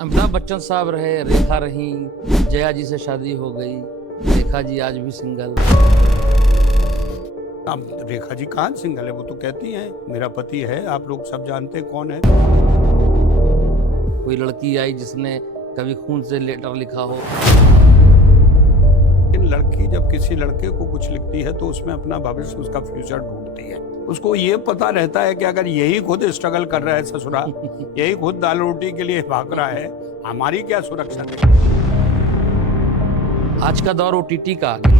अमिताभ बच्चन साहब रहे, रेखा रही, जया जी से शादी हो गई, रेखा जी आज भी सिंगल। अब रेखा जी कहाँ सिंगल है? वो तो कहती हैं मेरा पति है, आप लोग सब जानते हैं कौन है। कोई लड़की आई जिसने कभी खून से लेटर लिखा हो। लेकिन लड़की जब किसी लड़के को कुछ लिखती है तो उसमें अपना भविष्य, उसका फ्यूचर ढूंढती है। उसको ये पता रहता है कि अगर यही खुद स्ट्रगल कर रहा है ससुरा, यही खुद दाल रोटी के लिए भाग रहा है, हमारी क्या सुरक्षा है? आज का दौर ओटीटी का आ गया।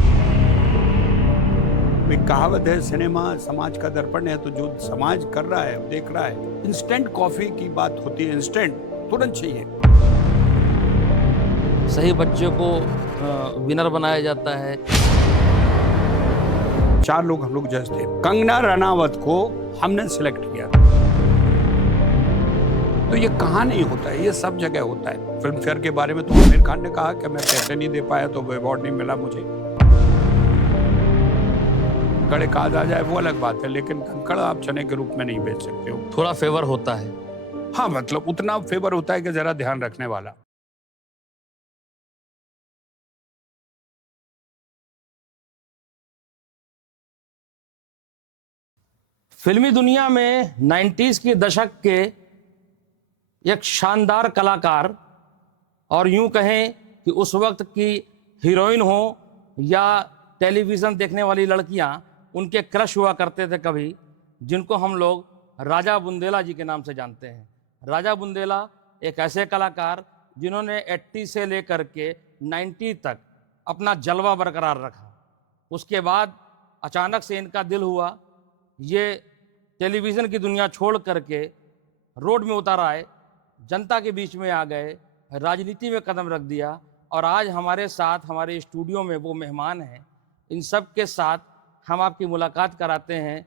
एक कहावत है, सिनेमा समाज का दर्पण है। तो जो समाज कर रहा है, देख रहा है। इंस्टेंट कॉफी की बात होती है, इंस्टेंट तुरंत चाहिए। सही बच्चे को विनर बनाया जाता है। 4 लोग हम लोग जज थे। कंगना रनावत को हमने सिलेक्ट किया। तो ये कहाँ नहीं होता है, ये सब जगह होता है। फिल्म फेयर के बारे में तो आमिर खान ने कहा कि मैं पैसे नहीं दे पाया तो अवार्ड नहीं मिला मुझे। कड़े काज आ जाए वो अलग बात है, लेकिन कंकड़ आप चने के रूप में नहीं बेच सकते हो। थोड़ा फेवर होता है। हाँ, मतलब उतना फेवर होता है कि जरा ध्यान रखने वाला। फिल्मी दुनिया में 90s के दशक के एक शानदार कलाकार, और यूं कहें कि उस वक्त की हीरोइन हो या टेलीविज़न देखने वाली लड़कियां, उनके क्रश हुआ करते थे कभी, जिनको हम लोग राजा बुंदेला जी के नाम से जानते हैं। राजा बुंदेला एक ऐसे कलाकार जिन्होंने 80 से लेकर के 90 तक अपना जलवा बरकरार रखा। उसके बाद अचानक से इनका दिल हुआ, ये टेलीविज़न की दुनिया छोड़ करके रोड में उतर आए, जनता के बीच में आ गए, राजनीति में कदम रख दिया, और आज हमारे साथ हमारे स्टूडियो में वो मेहमान हैं। इन सब के साथ हम आपकी मुलाकात कराते हैं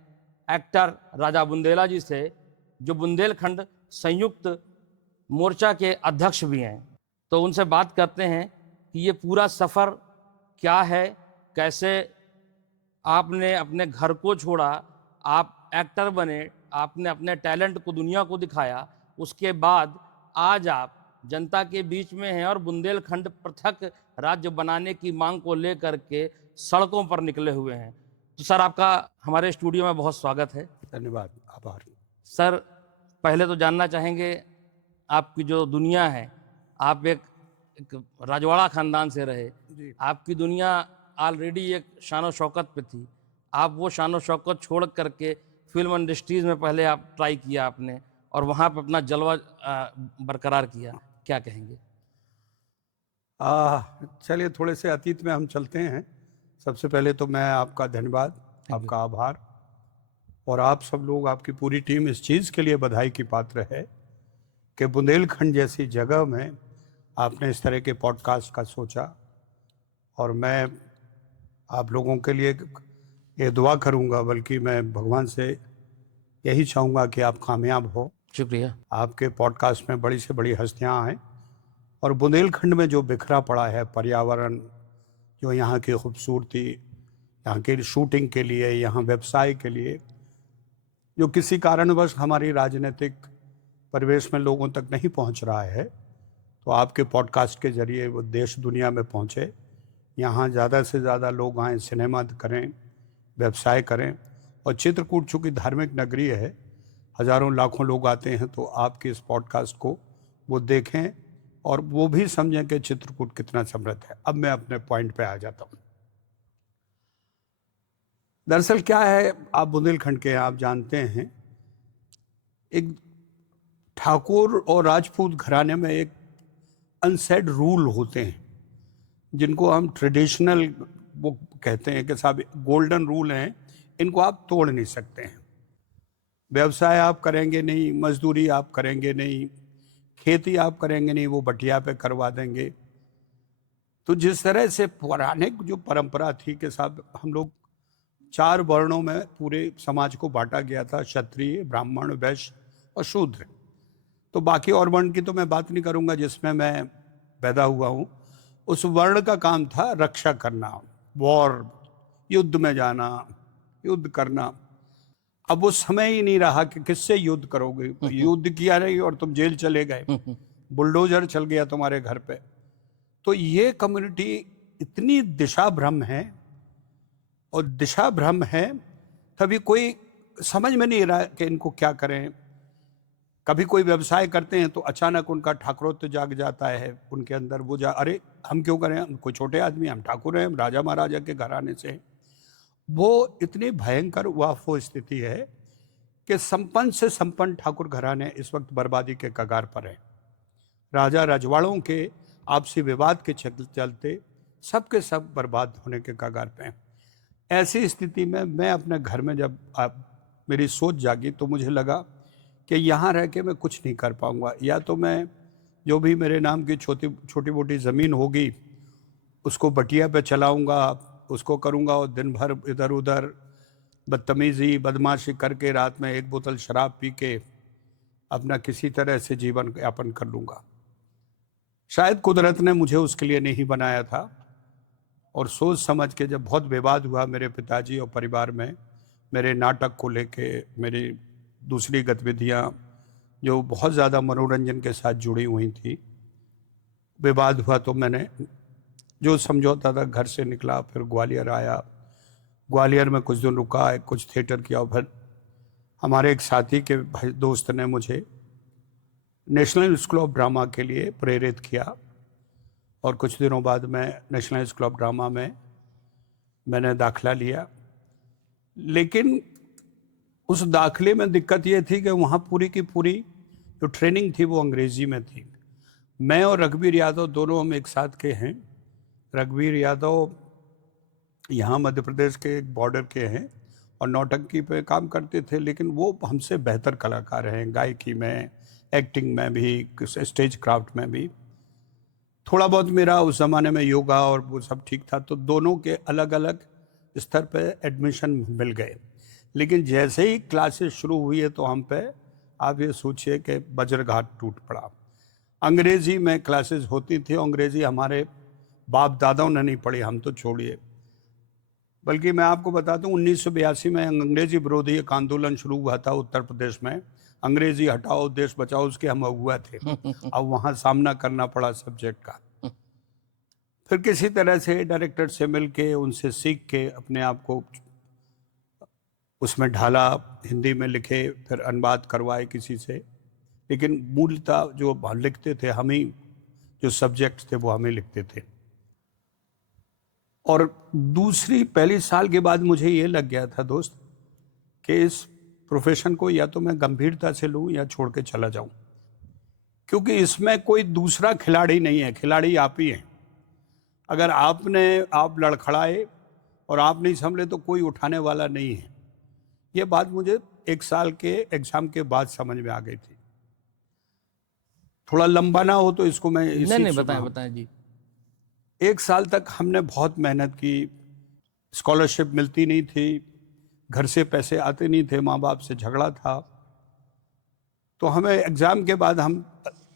एक्टर राजा बुंदेला जी से, जो बुंदेलखंड संयुक्त मोर्चा के अध्यक्ष भी हैं। तो उनसे बात करते हैं कि ये पूरा सफ़र क्या है, कैसे आपने अपने घर को छोड़ा, आप एक्टर बने, आपने अपने टैलेंट को दुनिया को दिखाया, उसके बाद आज आप जनता के बीच में हैं और बुंदेलखंड पृथक राज्य बनाने की मांग को लेकर के सड़कों पर निकले हुए हैं। तो सर, आपका हमारे स्टूडियो में बहुत स्वागत है। धन्यवाद, आभार। सर, पहले तो जानना चाहेंगे आपकी जो दुनिया है, आप एक राजवाड़ा खानदान से रहे, आपकी दुनिया ऑलरेडी एक शान शौकत पे थी। आप वो शान शौकत छोड़ करके फिल्म इंडस्ट्रीज़ में पहले आप ट्राई किया आपने, और वहाँ पे अपना जलवा बरकरार किया। क्या कहेंगे? चलिए थोड़े से अतीत में हम चलते हैं। सबसे पहले तो मैं आपका धन्यवाद, आपका आभार, और आप सब लोग, आपकी पूरी टीम इस चीज़ के लिए बधाई की पात्र है कि बुंदेलखंड जैसी जगह में आपने इस तरह के पॉडकास्ट का सोचा। और मैं आप लोगों के लिए ये दुआ करूंगा, बल्कि मैं भगवान से यही चाहूँगा कि आप कामयाब हो। शुक्रिया। आपके पॉडकास्ट में बड़ी से बड़ी हस्तियाँ आएँ, और बुंदेलखंड में जो बिखरा पड़ा है पर्यावरण, जो यहाँ की खूबसूरती, यहाँ की शूटिंग के लिए, यहाँ व्यवसाय के लिए, जो किसी कारणवश हमारी राजनीतिक परिवेश में लोगों तक नहीं पहुँच रहा है, तो आपके पॉडकास्ट के जरिए वो देश दुनिया में पहुँचे। यहाँ ज़्यादा से ज़्यादा लोग आएँ, सिनेमा करें, व्यवसाय करें। और चित्रकूट चूँकि धार्मिक नगरी है, हज़ारों लाखों लोग आते हैं, तो आपके इस पॉडकास्ट को वो देखें और वो भी समझें कि चित्रकूट कितना समृद्ध है। अब मैं अपने पॉइंट पे आ जाता हूँ। दरअसल क्या है, आप बुंदेलखंड के, आप जानते हैं, एक ठाकुर और राजपूत घराने में एक अनसेड रूल होते हैं, जिनको हम ट्रेडिशनल वो कहते हैं कि साहब गोल्डन रूल हैं, इनको आप तोड़ नहीं सकते हैं। व्यवसाय आप करेंगे नहीं, मजदूरी आप करेंगे नहीं, खेती आप करेंगे नहीं, वो बटिया पे करवा देंगे। तो जिस तरह से पुराने जो परंपरा थी कि साहब हम लोग 4 वर्णों में पूरे समाज को बांटा गया था, क्षत्रिय, ब्राह्मण, वैश्य और शूद्र। तो बाकी और वर्ण की तो मैं बात नहीं करूंगा, जिसमें मैं पैदा हुआ हूँ। उस वर्ण का काम था रक्षा करना, वॉर, युद्ध में जाना, युद्ध करना। अब वो समय ही नहीं रहा कि किससे युद्ध करोगे। युद्ध किया नहीं और तुम जेल चले गए, बुलडोजर चल गया तुम्हारे घर पे। तो ये कम्युनिटी इतनी दिशा भ्रम है, और दिशा भ्रम है, कभी कोई समझ में नहीं रहा कि इनको क्या करें। कभी कोई व्यवसाय करते हैं तो अचानक उनका ठाकुरत्व जाग जाता है उनके अंदर। वो अरे हम क्यों करें, हम कोई छोटे आदमी, हम ठाकुर हैं, हम राजा महाराजा के घराने से हैं। वो इतनी भयंकर वो स्थिति है कि संपन्न से संपन्न ठाकुर घराने इस वक्त बर्बादी के कगार पर हैं। राजा रजवाड़ों के आपसी विवाद के चलते सबके सब बर्बाद होने के कगार पे हैं। ऐसी स्थिति में मैं अपने घर में जब मेरी सोच जागी तो मुझे लगा कि यहाँ रह के मैं कुछ नहीं कर पाऊँगा। या तो मैं जो भी मेरे नाम की छोटी मोटी ज़मीन होगी उसको बटिया पे चलाऊँगा, उसको करूँगा, और दिन भर इधर उधर बदतमीज़ी बदमाशी करके रात में एक बोतल शराब पी के अपना किसी तरह से जीवन यापन कर लूँगा। शायद कुदरत ने मुझे उसके लिए नहीं बनाया था। और सोच समझ के जब बहुत विवाद हुआ मेरे पिताजी और परिवार में, मेरे नाटक को लेके, मेरी दूसरी गतिविधियाँ जो बहुत ज़्यादा मनोरंजन के साथ जुड़ी हुई थी, विवाद हुआ, तो मैंने जो समझौता था घर से निकला, फिर ग्वालियर आया। ग्वालियर में कुछ दिन रुका, कुछ थिएटर किया। फिर हमारे एक साथी के भाई दोस्त ने मुझे नेशनल स्कूल ऑफ ड्रामा के लिए प्रेरित किया, और कुछ दिनों बाद मैं नेशनल स्कूल ऑफ ड्रामा में मैंने दाखिला लिया। लेकिन उस दाखिले में दिक्कत ये थी कि वहाँ पूरी की पूरी जो ट्रेनिंग थी वो अंग्रेज़ी में थी। मैं और रघुवीर यादव दोनों हम एक साथ के हैं। रघुवीर यादव यहाँ मध्य प्रदेश के एक बॉर्डर के हैं और नौटंकी पे काम करते थे, लेकिन वो हमसे बेहतर कलाकार हैं, गायकी में, एक्टिंग में भी, स्टेज क्राफ्ट में भी। थोड़ा बहुत मेरा उस ज़माने में योगा और वो सब ठीक था, तो दोनों के अलग अलग स्तर पे एडमिशन मिल गए। लेकिन जैसे ही क्लासेस शुरू हुई है तो हम पे आप ये सोचिए कि वज्रघात टूट पड़ा। अंग्रेज़ी में क्लासेस होती थी, अंग्रेज़ी हमारे बाप दादाओं ने नहीं पढ़ी, हम तो छोड़िए। बल्कि मैं आपको बता दूं 1982 में अंग्रेज़ी विरोधी एक आंदोलन शुरू हुआ था उत्तर प्रदेश में, अंग्रेज़ी हटाओ देश बचाओ, उसके हम अगुआ थे। अब वहाँ सामना करना पड़ा सब्जेक्ट का। फिर किसी तरह से डायरेक्टर से मिल के, उनसे सीख के अपने आप को उसमें ढाला, हिंदी में लिखे, फिर अनुवाद करवाए किसी से। लेकिन मूलतः जो लिखते थे हम ही, जो सब्जेक्ट थे वो हम ही लिखते थे। और पहली साल के बाद मुझे ये लग गया था दोस्त कि इस प्रोफेशन को या तो मैं गंभीरता से लूँ या छोड़ के चला जाऊँ, क्योंकि इसमें कोई दूसरा खिलाड़ी नहीं है, खिलाड़ी आप ही हैं। अगर आप लड़खड़ाए और आप नहीं संभले तो कोई उठाने वाला नहीं है। ये बात मुझे 1 साल के एग्जाम के बाद समझ में आ गई थी। थोड़ा लंबा ना हो तो इसको मैं नहीं बताएं जी। 1 साल तक हमने बहुत मेहनत की, स्कॉलरशिप मिलती नहीं थी, घर से पैसे आते नहीं थे, माँ बाप से झगड़ा था। तो हमें एग्ज़ाम के बाद हम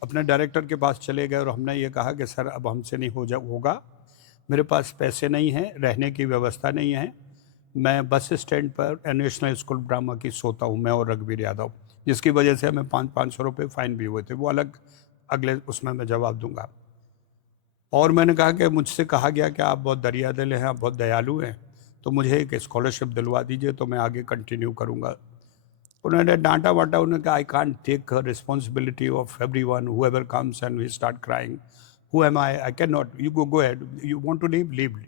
अपने डायरेक्टर के पास चले गए और हमने ये कहा कि सर अब हमसे नहीं होगा, मेरे पास पैसे नहीं हैं, रहने की व्यवस्था नहीं है, मैं बस स्टैंड पर नेशनल स्कूल ड्रामा की सोता हूँ, मैं और रघुवीर यादव, जिसकी वजह से हमें 500 रुपये फ़ाइन भी हुए थे। वो अलग अगले उसमें मैं जवाब दूंगा। और मैंने कहा कि मुझसे कहा गया कि आप बहुत दरिया दिल हैं, आप बहुत दयालु हैं, तो मुझे एक स्कॉलरशिप दिलवा दीजिए तो मैं आगे कंटिन्यू करूँगा। उन्होंने डांटा वाटा, उन्होंने कहा I can't take responsibility of everyone, whoever comes and we start crying, who am I can not, you go ahead, you want to leave.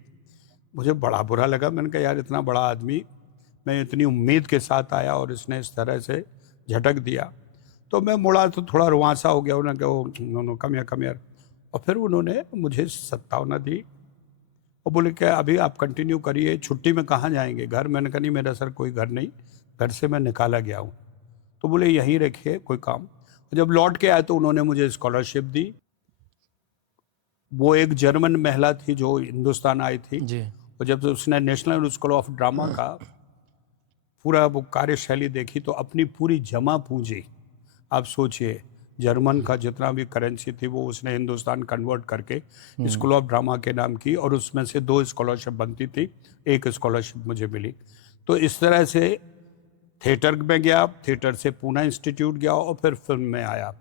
मुझे बड़ा बुरा लगा। मैंने कहा यार इतना बड़ा आदमी, मैं इतनी उम्मीद के साथ आया और इसने इस तरह से झटक दिया। तो मैं मुड़ा तो थोड़ा रुआंसा हो गया। उन्होंने कहा कम यार। और फिर उन्होंने मुझे सत्तावना दी और बोले कि अभी आप कंटिन्यू करिए, छुट्टी में कहाँ जाएंगे, घर? मैंने कहा नहीं मेरा सर कोई घर नहीं, घर से मैं निकाला गया हूँ। तो बोले यहीं रखिए कोई काम। और जब लौट के आए तो उन्होंने मुझे स्कॉलरशिप दी। वो एक जर्मन महिला थी जो हिंदुस्तान आई थी जी। और जब उसने नेशनल स्कूल ऑफ ड्रामा का पूरा वो कार्यशैली देखी तो अपनी पूरी जमा पूंजी, आप सोचिए, जर्मन का जितना भी करेंसी थी वो उसने हिंदुस्तान कन्वर्ट करके स्कूल ऑफ ड्रामा के नाम की, और उसमें से 2 स्कॉलरशिप बनती थी, 1 स्कॉलरशिप मुझे मिली। तो इस तरह से थिएटर में गया, थिएटर से पूना इंस्टीट्यूट गया और फिर फिल्म में आया।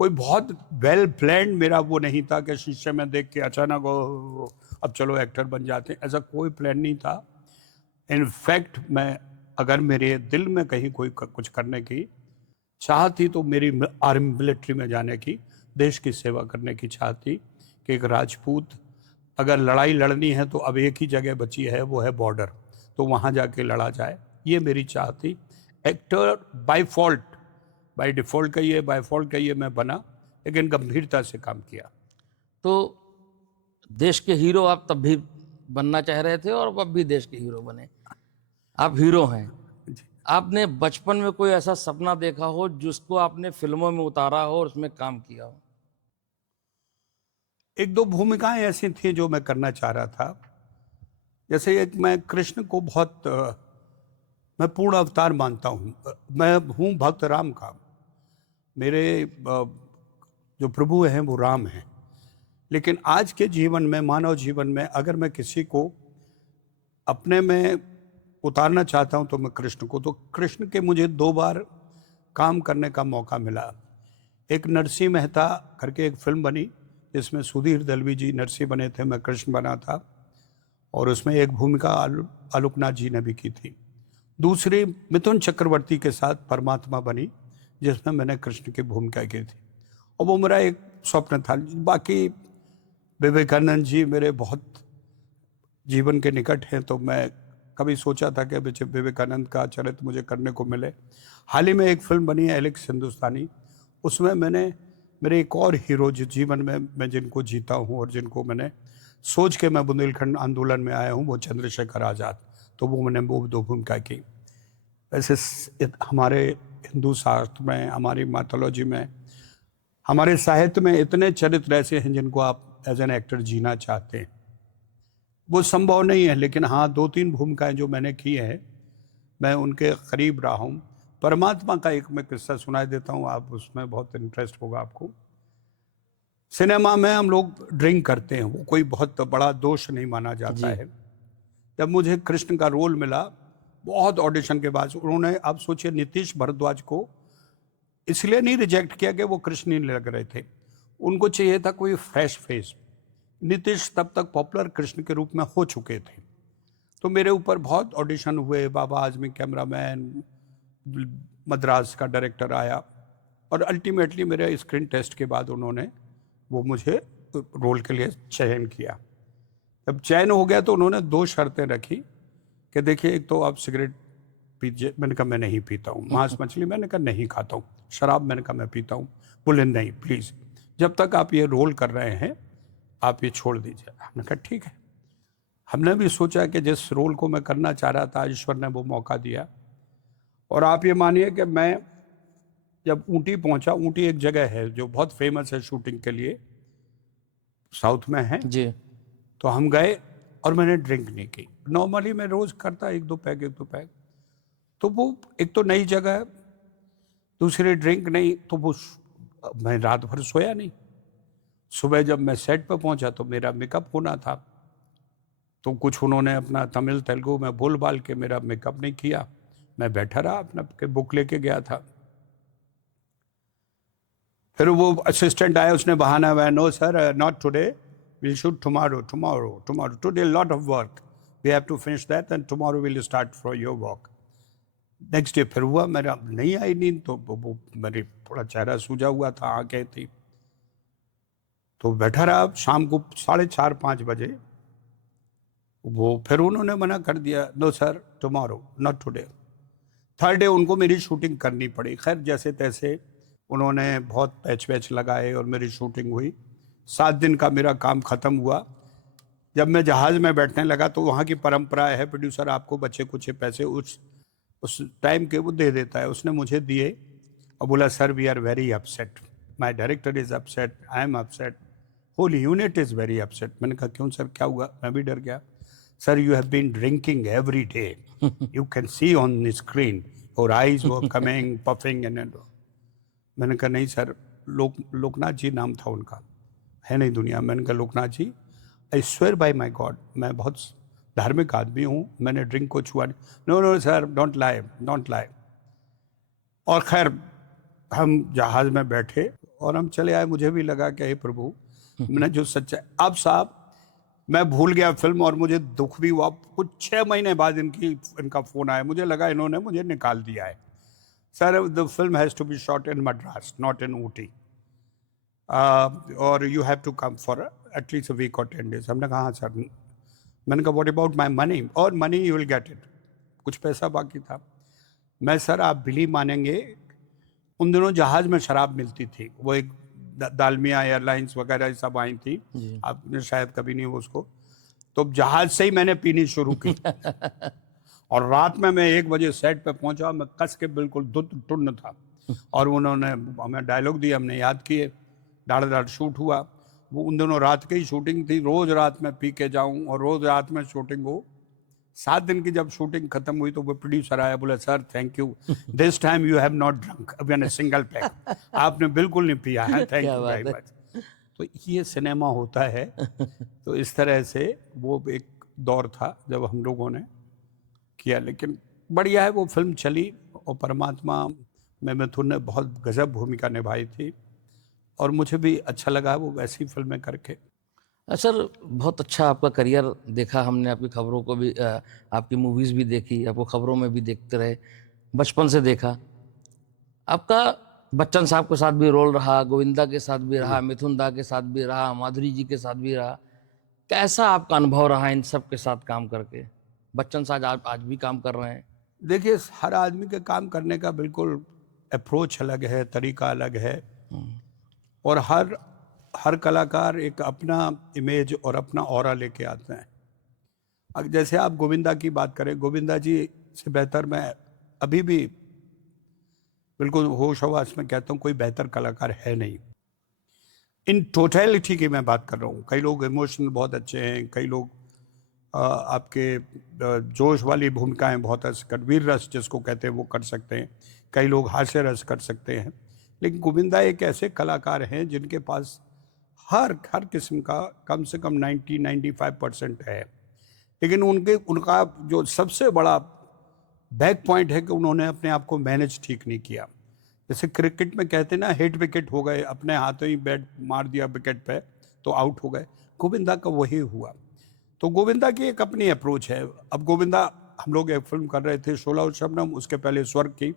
कोई बहुत वेल प्लान्ड मेरा वो नहीं था कि शीशे में देख के अचानक अब चलो एक्टर बन जाते हैं, ऐसा कोई प्लान नहीं था। इनफैक्ट मैं अगर मेरे दिल में कहीं कोई कुछ करने की चाह थी तो मेरी आर्मी मिलिट्री में जाने की, देश की सेवा करने की चाह थी कि एक राजपूत अगर लड़ाई लड़नी है तो अब एक ही जगह बची है, वो है बॉर्डर, तो वहाँ जाके लड़ा जाए, ये मेरी चाह थी। एक्टर बाय डिफ़ॉल्ट कहिए, बाय फॉल्ट कहिए, मैं बना, लेकिन गंभीरता से काम किया। तो देश के हीरो आप तब भी बनना चाह रहे थे और अब भी देश के हीरो बने, आप हीरो हैं। आपने बचपन में कोई ऐसा सपना देखा हो जिसको आपने फिल्मों में उतारा हो और उसमें काम किया हो? एक दो भूमिकाएं ऐसी थी जो मैं करना चाह रहा था। जैसे एक, मैं कृष्ण को बहुत मैं पूर्ण अवतार मानता हूँ। मैं हूँ भक्त राम का। मेरे जो प्रभु हैं वो राम हैं। लेकिन आज के जीवन में, मानव जीवन में, अगर मैं किसी को अपने में उतारना चाहता हूँ तो मैं कृष्ण को। तो कृष्ण के मुझे 2 बार काम करने का मौका मिला। एक नरसिंह मेहता करके एक फिल्म बनी जिसमें सुधीर दलवी जी नरसिंह बने थे, मैं कृष्ण बना था, और उसमें एक भूमिका आलोकनाथ जी ने भी की थी। दूसरी मिथुन चक्रवर्ती के साथ परमात्मा बनी जिसमें मैंने कृष्ण की भूमिका की थी, और वो मेरा एक स्वप्न था। बाकी विवेकानंद जी मेरे बहुत जीवन के निकट हैं, तो मैं कभी सोचा था कि विवेकानंद का चरित्र मुझे करने को मिले। हाल ही में एक फिल्म बनी है एलेक्स हिंदुस्तानी, उसमें मैंने मेरे एक और हीरो जो जीवन में मैं जिनको जीता हूँ और जिनको मैंने सोच के मैं बुंदेलखंड आंदोलन में आया हूँ, वो चंद्रशेखर आज़ाद। तो वो मैंने वो 2 भूमिका की। वैसे हमारे हिंदू शास्त्र में, हमारी माइथोलॉजी में, हमारे साहित्य में इतने चरित्र ऐसे हैं जिनको आप एज एन एक्टर जीना चाहते हैं। वो संभव नहीं है, लेकिन हाँ 2-3 भूमिकाएं जो मैंने की हैं मैं उनके करीब रहा हूँ। परमात्मा का एक मैं किस्सा सुनाई देता हूँ, आप उसमें बहुत इंटरेस्ट होगा आपको। सिनेमा में हम लोग ड्रिंक करते हैं, वो कोई बहुत बड़ा दोष नहीं माना जाता है। जब मुझे कृष्ण का रोल मिला, बहुत ऑडिशन के बाद उन्होंने, आप सोचिए, नीतीश भारद्वाज को इसलिए नहीं रिजेक्ट किया कि वो कृष्ण नहीं लग रहे थे, उनको चाहिए था कोई फ्रेश फेस। नीतीश तब तक पॉपुलर कृष्ण के रूप में हो चुके थे। तो मेरे ऊपर बहुत ऑडिशन हुए, बाबा आजमी कैमरामैन, मद्रास का डायरेक्टर आया, और अल्टीमेटली मेरे स्क्रीन टेस्ट के बाद उन्होंने वो मुझे रोल के लिए चयन किया। जब चयन हो गया तो उन्होंने 2 शर्तें रखी कि देखिए, एक तो आप सिगरेट पीजिए। मैंने कहा मैं नहीं पीता हूँ। मांस मछली मैंने कहा नहीं खाता हूँ। शराब मैंने कहा मैं पीता हूँ। बोले नहीं, प्लीज़ जब तक आप ये रोल कर रहे हैं आप ये छोड़ दीजिए। हमने कहा ठीक है। हमने भी सोचा कि जिस रोल को मैं करना चाह रहा था, ईश्वर ने वो मौका दिया। और आप ये मानिए कि मैं जब ऊटी पहुंचा, ऊटी एक जगह है जो बहुत फेमस है शूटिंग के लिए, साउथ में है जी। तो हम गए और मैंने ड्रिंक नहीं की। नॉर्मली मैं रोज करता 1-2 पैग। तो वो एक तो नई जगह है, दूसरी ड्रिंक नहीं, तो वो मैं रात भर सोया नहीं। सुबह जब मैं सेट पर पहुंचा तो मेरा मेकअप होना था, तो कुछ उन्होंने अपना तमिल तेलुगु में बोल बाल के मेरा मेकअप नहीं किया। मैं बैठा रहा, अपना बुक लेके गया था। फिर वो असिस्टेंट आया, उसने बहाना हुआ, no sir not today, we'll shoot tomorrow. Today a lot of work. We have to finish that and tomorrow we'll start for your work. Next day फिर हुआ, मेरा नहीं आई नींद, तो वो मेरी थोड़ा चेहरा सूजा हुआ था, आंखें थी, तो बैठा रहा। शाम को 4:30-5 बजे वो फिर उन्होंने मना कर दिया, no sir tomorrow, not today. Third day उनको मेरी शूटिंग करनी पड़ी। खैर जैसे तैसे उन्होंने बहुत पैच लगाए और मेरी शूटिंग हुई। 7 दिन का मेरा काम ख़त्म हुआ। जब मैं जहाज़ में बैठने लगा तो वहाँ की परंपरा है, प्रोड्यूसर आपको बचे कुछ पैसे उस टाइम के वो दे देता है। उसने मुझे दिए और बोला, sir we are very upset, my director is upset, I am upset, whole unit is very upset. मैंने कहा क्यों सर, क्या हुआ? मैं भी डर गया। Sir you have been drinking every day, you can see on screen और eyes were coming puffing and. मैंने कहा नहीं सर, लोकनाथ जी नाम था उनका, है नहीं दुनिया। मैंने कहा Loknath ji, I swear by my God, मैं बहुत धार्मिक आदमी हूँ, मैंने ड्रिंक को छुआ नहीं। No sir, don't lie. और खैर हम जहाज़ में बैठे और हम चले आए। मुझे भी लगा कि हे प्रभु, मैंने जो सच्चा, अब साहब मैं भूल गया फिल्म, और मुझे दुख भी हुआ। कुछ 6 महीने बाद इनका फ़ोन आया, मुझे लगा इन्होंने मुझे निकाल दिया है। Sir, the film has to be shot in Madras, not in Ooty, और you have to come for at least a week और 10 days। हमने कहा हाँ सर। मैंने कहा व्हाट अबाउट माई मनी? और money you will get it. कुछ पैसा बाकी था। मैं, सर आप बिलीव मानेंगे, उन दिनों जहाज़ में शराब मिलती थी। वो एक दालमिया एयरलाइंस वगैरह सब आई थी, आपने शायद कभी नहीं वो उसको, तो जहाज से ही मैंने पीनी शुरू की। और रात में मैं 1 बजे सेट पे पहुंचा, मैं कस के बिल्कुल टुन्न था। और उन्होंने हमें डायलॉग दिए, हमने याद किए, डाढ़ डाढ़ शूट हुआ। वो उन दिनों रात की ही शूटिंग थी, रोज रात में पी के जाऊं और रोज रात में शूटिंग हो। 7 दिन की जब शूटिंग खत्म हुई तो वो प्रोड्यूसर आया, बोला sir thank you, this time you have not drunk again a single pack, आपने बिल्कुल नहीं पिया है, थैंक क्या यू बात वेरी है। मच। तो ये सिनेमा होता है। तो इस तरह से वो एक दौर था जब हम लोगों ने किया, लेकिन बढ़िया है, वो फिल्म चली। और परमात्मा में मिथुन ने बहुत गजब भूमिका निभाई थी, और मुझे भी अच्छा लगा वो वैसी फिल्में करके। सर, बहुत अच्छा आपका करियर देखा हमने, आपकी खबरों को भी आपकी मूवीज़ भी देखी, आपको खबरों में भी देखते रहे, बचपन से देखा आपका। बच्चन साहब के साथ भी रोल रहा, गोविंदा के साथ भी रहा, मिथुन दा के साथ भी रहा, माधुरी जी के साथ भी रहा। कैसा आपका अनुभव रहा इन सब के साथ काम करके? बच्चन साहब आज भी काम कर रहे हैं। देखिए, हर आदमी के काम करने का बिल्कुल अप्रोच अलग है, तरीका अलग है, और हर हर कलाकार एक अपना इमेज और अपना ऑरा लेके आते हैं। अब जैसे आप गोविंदा की बात करें, गोविंदा जी से बेहतर मैं अभी भी बिल्कुल होश हवास में कहता हूँ, कोई बेहतर कलाकार है नहीं। इन टोटलिटी की मैं बात कर रहा हूँ। कई लोग इमोशनल बहुत अच्छे हैं, कई लोग आपके जोश वाली भूमिकाएं बहुत कर, वीर रस जिसको कहते हैं वो कर सकते हैं, कई लोग हास्य रस कर सकते हैं। लेकिन गोविंदा एक ऐसे कलाकार हैं जिनके पास हर हर किस्म का कम से कम 90-95% है। लेकिन उनका जो सबसे बड़ा बैक पॉइंट है कि उन्होंने अपने आप को मैनेज ठीक नहीं किया। जैसे क्रिकेट में कहते हैं ना, हिट विकेट हो गए, अपने हाथों ही बैट मार दिया विकेट पे तो आउट हो गए। गोविंदा का वही हुआ। तो गोविंदा की एक अपनी अप्रोच है। अब गोविंदा, हम लोग एक फिल्म कर रहे थे 16 और शबनम, उसके पहले स्वर्ग की।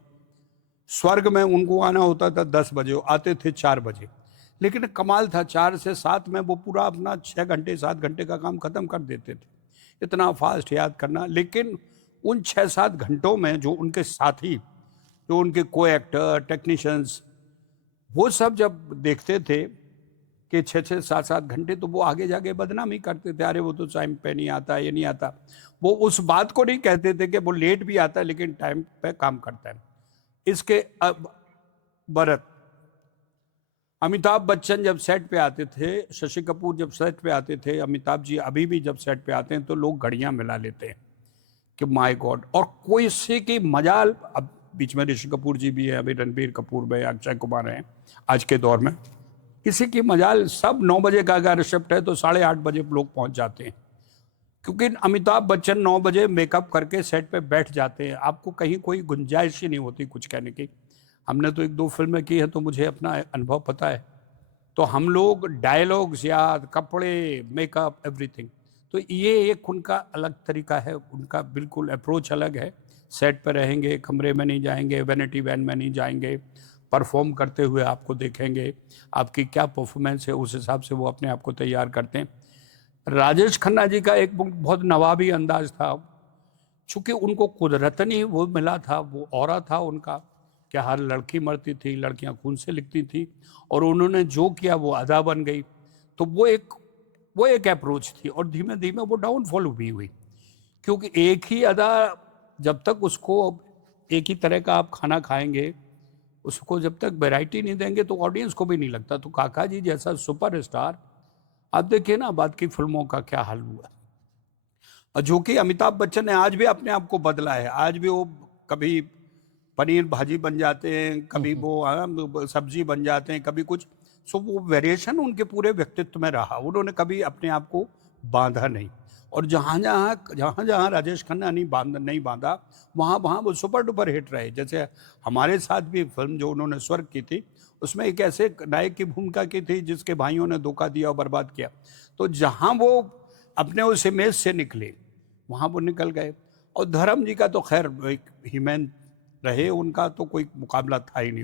स्वर्ग में उनको आना होता था 10 बजे, आते थे 4 बजे। लेकिन कमाल था, 4 से 7 में वो पूरा अपना 6 घंटे 7 घंटे का काम खत्म कर देते थे। इतना फास्ट याद करना। लेकिन उन 6-7 घंटों में जो उनके साथी, जो उनके को एक्टर, टेक्नीशियंस, वो सब जब देखते थे कि 6-6 7-7 घंटे, तो वो आगे जाके बदनामी करते थे, अरे वो तो टाइम पे नहीं आता, ये नहीं आता। वो उस बात को नहीं कहते थे कि वो लेट भी आता है लेकिन टाइम पे काम करता है। इसके अब भरत, अमिताभ बच्चन जब सेट पे आते थे, शशि कपूर जब सेट पे आते थे, अमिताभ जी अभी भी जब सेट पे आते हैं तो लोग घड़ियां मिला लेते हैं कि माय गॉड। और कोई से की मजाल, अब बीच में ऋषि कपूर जी भी है, अभी रणबीर कपूर में, अक्षय कुमार हैं आज के दौर में, किसी की मजाल, सब 9 बजे का अगर शिफ्ट है तो 8:30 बजे लोग पहुंच जाते हैं। क्योंकि अमिताभ बच्चन 9 बजे मेकअप करके सेट पे बैठ जाते हैं, आपको कहीं कोई गुंजाइश ही नहीं होती कुछ कहने की। हमने तो 1-2 फिल्में की है तो मुझे अपना अनुभव पता है। तो हम लोग डायलॉग्स याद, कपड़े, मेकअप, एवरीथिंग। तो ये एक उनका अलग तरीका है, उनका बिल्कुल अप्रोच अलग है। सेट पर रहेंगे, कमरे में नहीं जाएंगे, वैनिटी वैन में नहीं जाएंगे, परफॉर्म करते हुए आपको देखेंगे, आपकी क्या परफॉर्मेंस है उस हिसाब से वो अपने आप को तैयार करते हैं। राजेश खन्ना जी का एक बहुत नवाबी अंदाज था, चूँकि उनको कुदरतनी वो मिला था, वो ऑरा था उनका कि हर लड़की मरती थी, लड़कियां खून से लिखती थी, और उन्होंने जो किया वो अदा बन गई। तो वो एक अप्रोच थी, और धीमे धीमे वो डाउनफॉल भी हुई। क्योंकि एक ही अदा, जब तक उसको एक ही तरह का आप खाना खाएंगे, उसको जब तक वैरायटी नहीं देंगे तो ऑडियंस को भी नहीं लगता। तो काका जी जैसा सुपरस्टार, आप देखिए ना बाद की फिल्मों का क्या हाल हुआ। और जो कि अमिताभ बच्चन ने आज भी अपने आप को बदला है। आज भी वो कभी पनीर भाजी बन जाते हैं, कभी वो सब्जी बन जाते हैं, कभी कुछ। सो वो वेरिएशन उनके पूरे व्यक्तित्व में रहा, उन्होंने कभी अपने आप को बांधा नहीं। और जहाँ जहाँ राजेश खन्ना नहीं बांधा, वहाँ वो सुपर डुपर हिट रहे। जैसे हमारे साथ भी फिल्म जो उन्होंने स्वर्ग की थी, उसमें एक ऐसे नायक की भूमिका की थी जिसके भाइयों ने धोखा दिया और बर्बाद किया। तो जहाँ वो अपने उस इमेज से निकले वहाँ वो निकल गए। और धर्म जी का तो खैर एक हीमैन रहे, उनका तो कोई मुकाबला था ही नहीं,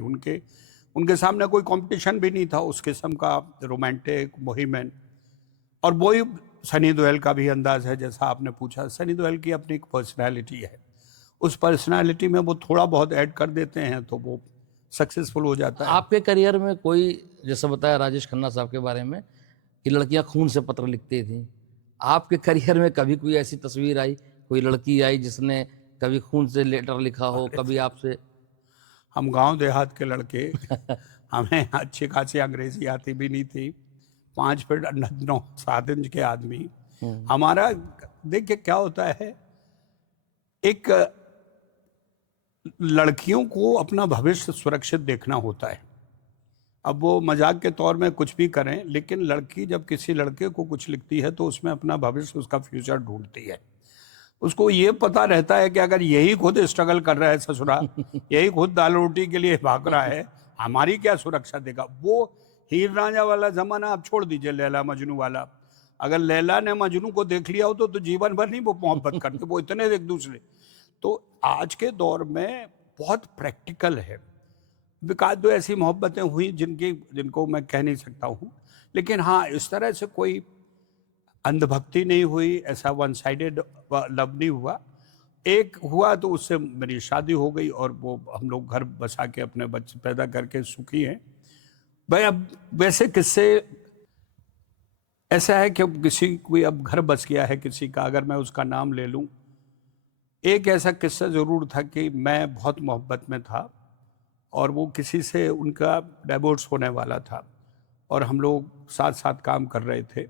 उनके सामने कोई कंपटीशन भी नहीं था उस किस्म का रोमांटिक बोहेमियन। और वही सनी देओल का भी अंदाज है, जैसा आपने पूछा, सनी देओल की अपनी एक पर्सनैलिटी है, उस पर्सनैलिटी में वो थोड़ा बहुत ऐड कर देते हैं तो वो सक्सेसफुल हो जाता है। आपके करियर में कोई, जैसे बताया राजेश खन्ना साहब के बारे में कि लड़कियां खून से पत्र लिखती थी, आपके करियर में कभी कोई ऐसी तस्वीर आई, कोई लड़की आई जिसने कभी खून से लेटर लिखा हो, कभी आपसे? हम गांव देहात के लड़के हमें अच्छी खासी अंग्रेजी आती भी नहीं थी, 5 फीट 9-7 इंच के आदमी। हमारा देखिए क्या होता है, एक लड़कियों को अपना भविष्य सुरक्षित देखना होता है। अब वो मजाक के तौर में कुछ भी करें, लेकिन लड़की जब किसी लड़के को कुछ लिखती है तो उसमें अपना भविष्य, उसका फ्यूचर ढूंढती है। उसको ये पता रहता है कि अगर यही खुद स्ट्रगल कर रहा है ससुरा, यही खुद दाल रोटी के लिए भाग रहा है, हमारी क्या सुरक्षा देगा। वो हीर रांझा वाला जमाना आप छोड़ दीजिए, लैला मजनू वाला। अगर लैला ने मजनू को देख लिया हो तो जीवन भर नहीं वो मोहब्बत करते, वो इतने एक दूसरे। तो आज के दौर में बहुत प्रैक्टिकल है। विकास दो ऐसी मोहब्बतें हुई जिनको मैं कह नहीं सकता हूँ, लेकिन हाँ इस तरह से कोई अंधभक्ति नहीं हुई, ऐसा वन साइडेड लव नहीं हुआ। एक हुआ तो उससे मेरी शादी हो गई और वो हम लोग घर बसा के अपने बच्चे पैदा करके सुखी हैं भाई। अब वैसे किस्से ऐसा है कि किसी कोई अब घर बस गया है किसी का, अगर मैं उसका नाम ले लूं, एक ऐसा किस्सा ज़रूर था कि मैं बहुत मोहब्बत में था और वो किसी से, उनका डिवोर्स होने वाला था और हम लोग साथ साथ काम कर रहे थे।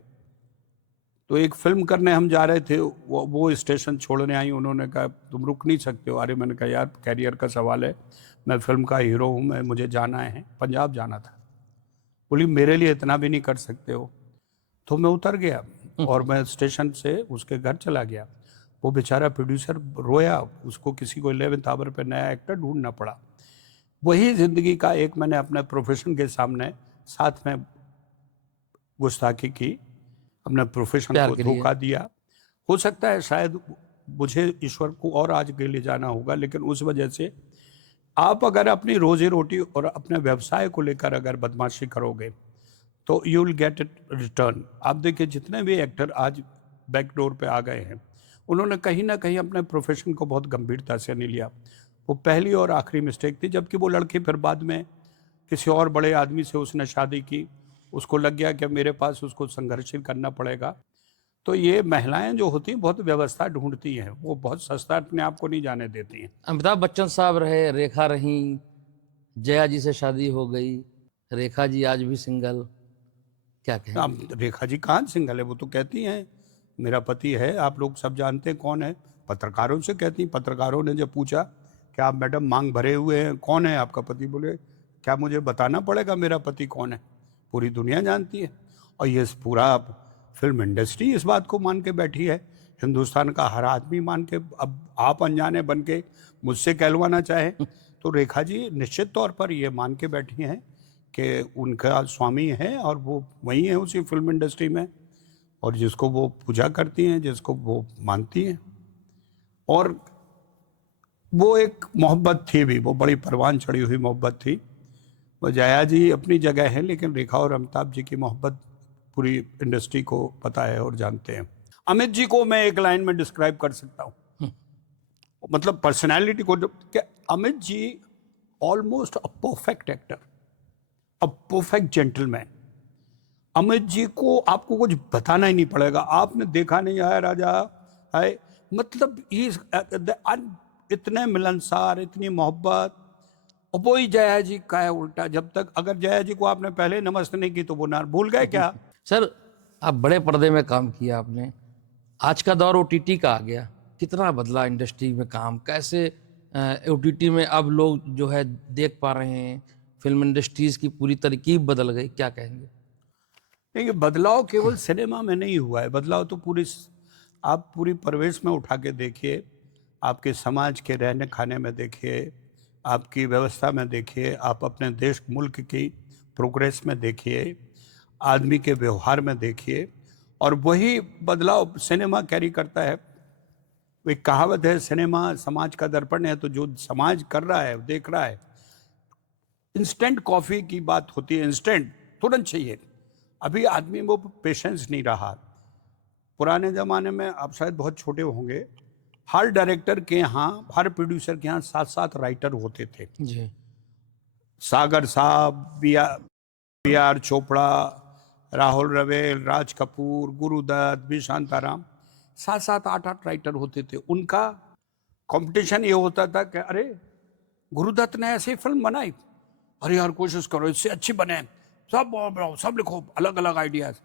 तो एक फिल्म करने हम जा रहे थे, वो स्टेशन छोड़ने आई, उन्होंने कहा तुम रुक नहीं सकते हो। अरे मैंने कहा यार कैरियर का सवाल है, मैं फिल्म का हीरो हूँ, मुझे जाना है, पंजाब जाना था। बोली मेरे लिए इतना भी नहीं कर सकते हो। तो मैं उतर गया और मैं स्टेशन से उसके घर चला गया। वो बेचारा प्रोड्यूसर रोया, उसको किसी को 11th आवर पे नया एक्टर ढूंढना पड़ा। वही जिंदगी का एक मैंने अपने प्रोफेशन के सामने साथ में गुस्ताखी की, अपने प्रोफेशन को धोखा दिया। हो सकता है शायद मुझे ईश्वर को और आज के लिए जाना होगा, लेकिन उस वजह से आप अगर अपनी रोजी रोटी और अपने व्यवसाय को लेकर अगर बदमाशी करोगे तो you will get it return. आप देखिए जितने भी एक्टर आज बैकडोर पे आ गए हैं, उन्होंने कहीं ना कहीं अपने प्रोफेशन को बहुत गंभीरता से नहीं लिया। वो पहली और आखिरी मिस्टेक थी। जबकि वो लड़की फिर बाद में किसी और बड़े आदमी से उसने शादी की, उसको लग गया कि मेरे पास उसको संघर्षित करना पड़ेगा। तो ये महिलाएं जो होती हैं बहुत व्यवस्था ढूंढती हैं, वो बहुत सस्ता अपने आप को नहीं जाने देती हैं। अमिताभ बच्चन साहब रहे, रेखा रही, जया जी से शादी हो गई, रेखा जी आज भी सिंगल, क्या कहें? अब रेखा जी कहाँ सिंगल है, वो तो कहती हैं मेरा पति है। आप लोग सब जानते हैं कौन है, पत्रकारों से कहती। पत्रकारों ने जब पूछा कि आप मैडम मांग भरे हुए हैं, कौन है आपका पति, बोले क्या मुझे बताना पड़ेगा मेरा पति कौन है, पूरी दुनिया जानती है। और ये पूरा फिल्म इंडस्ट्री इस बात को मान के बैठी है, हिंदुस्तान का हर आदमी मान के। अब आप अनजाने बन के मुझसे कहलवाना चाहे तो रेखा जी निश्चित तौर पर ये मान के बैठी हैं कि उनका स्वामी है और वो वही है उसी फिल्म इंडस्ट्री में, और जिसको वो पूजा करती हैं, जिसको वो मानती हैं। और वो एक मोहब्बत थी भी, वो बड़ी परवान चढ़ी हुई मोहब्बत थी। वो जया जी अपनी जगह है, लेकिन रेखा और अमिताभ जी की मोहब्बत पूरी इंडस्ट्री को पता है और जानते हैं। अमित जी को मैं एक लाइन में डिस्क्राइब कर सकता हूँ, मतलब पर्सनैलिटी को, कि Amit ji almost a perfect actor, a perfect gentleman. Amit ji को आपको कुछ बताना ही नहीं पड़ेगा, आपने देखा नहीं है राजा है, मतलब इतने मिलनसार, इतनी मोहब्बत। और वही जया जी का है उल्टा, जब तक अगर जया जी को आपने पहले नमस्ते नहीं की तो वो ना भूल गए क्या। सर आप बड़े पर्दे में काम किया आपने, आज का दौर ओटीटी का आ गया, कितना बदला इंडस्ट्री में काम, कैसे ओटीटी में अब लोग जो है देख पा रहे हैं, फिल्म इंडस्ट्रीज की पूरी तरकीब बदल गई, क्या कहेंगे? नहीं, बदलाव केवल सिनेमा में नहीं हुआ है, बदलाव तो पूरी परिवेश में उठा के देखिए, आपके समाज के रहने खाने में देखिए, आपकी व्यवस्था में देखिए, आप अपने देश मुल्क की प्रोग्रेस में देखिए, आदमी के व्यवहार में देखिए, और वही बदलाव सिनेमा कैरी करता है। एक कहावत है, सिनेमा समाज का दर्पण है। तो जो समाज कर रहा है, देख रहा है, इंस्टेंट कॉफी की बात होती है, इंस्टेंट तुरंत चाहिए। अभी आदमी वो पेशेंस नहीं रहा। पुराने जमाने में, आप शायद बहुत छोटे होंगे, हर डायरेक्टर के यहाँ, हर प्रोड्यूसर के यहाँ 7-7 राइटर होते थे। जी। सागर साहब, B R Chopra, Rahul Rawail, Raj Kapoor, Guru Dutt, B Shantaram, 7-7, 8-8 writer होते थे। उनका कंपटीशन ये होता था कि अरे गुरुदत्त ने ऐसी फिल्म बनाई, अरे यार कोशिश करो इससे अच्छी बने, सब बनाओ, सब लिखो, अलग अलग आइडियाज।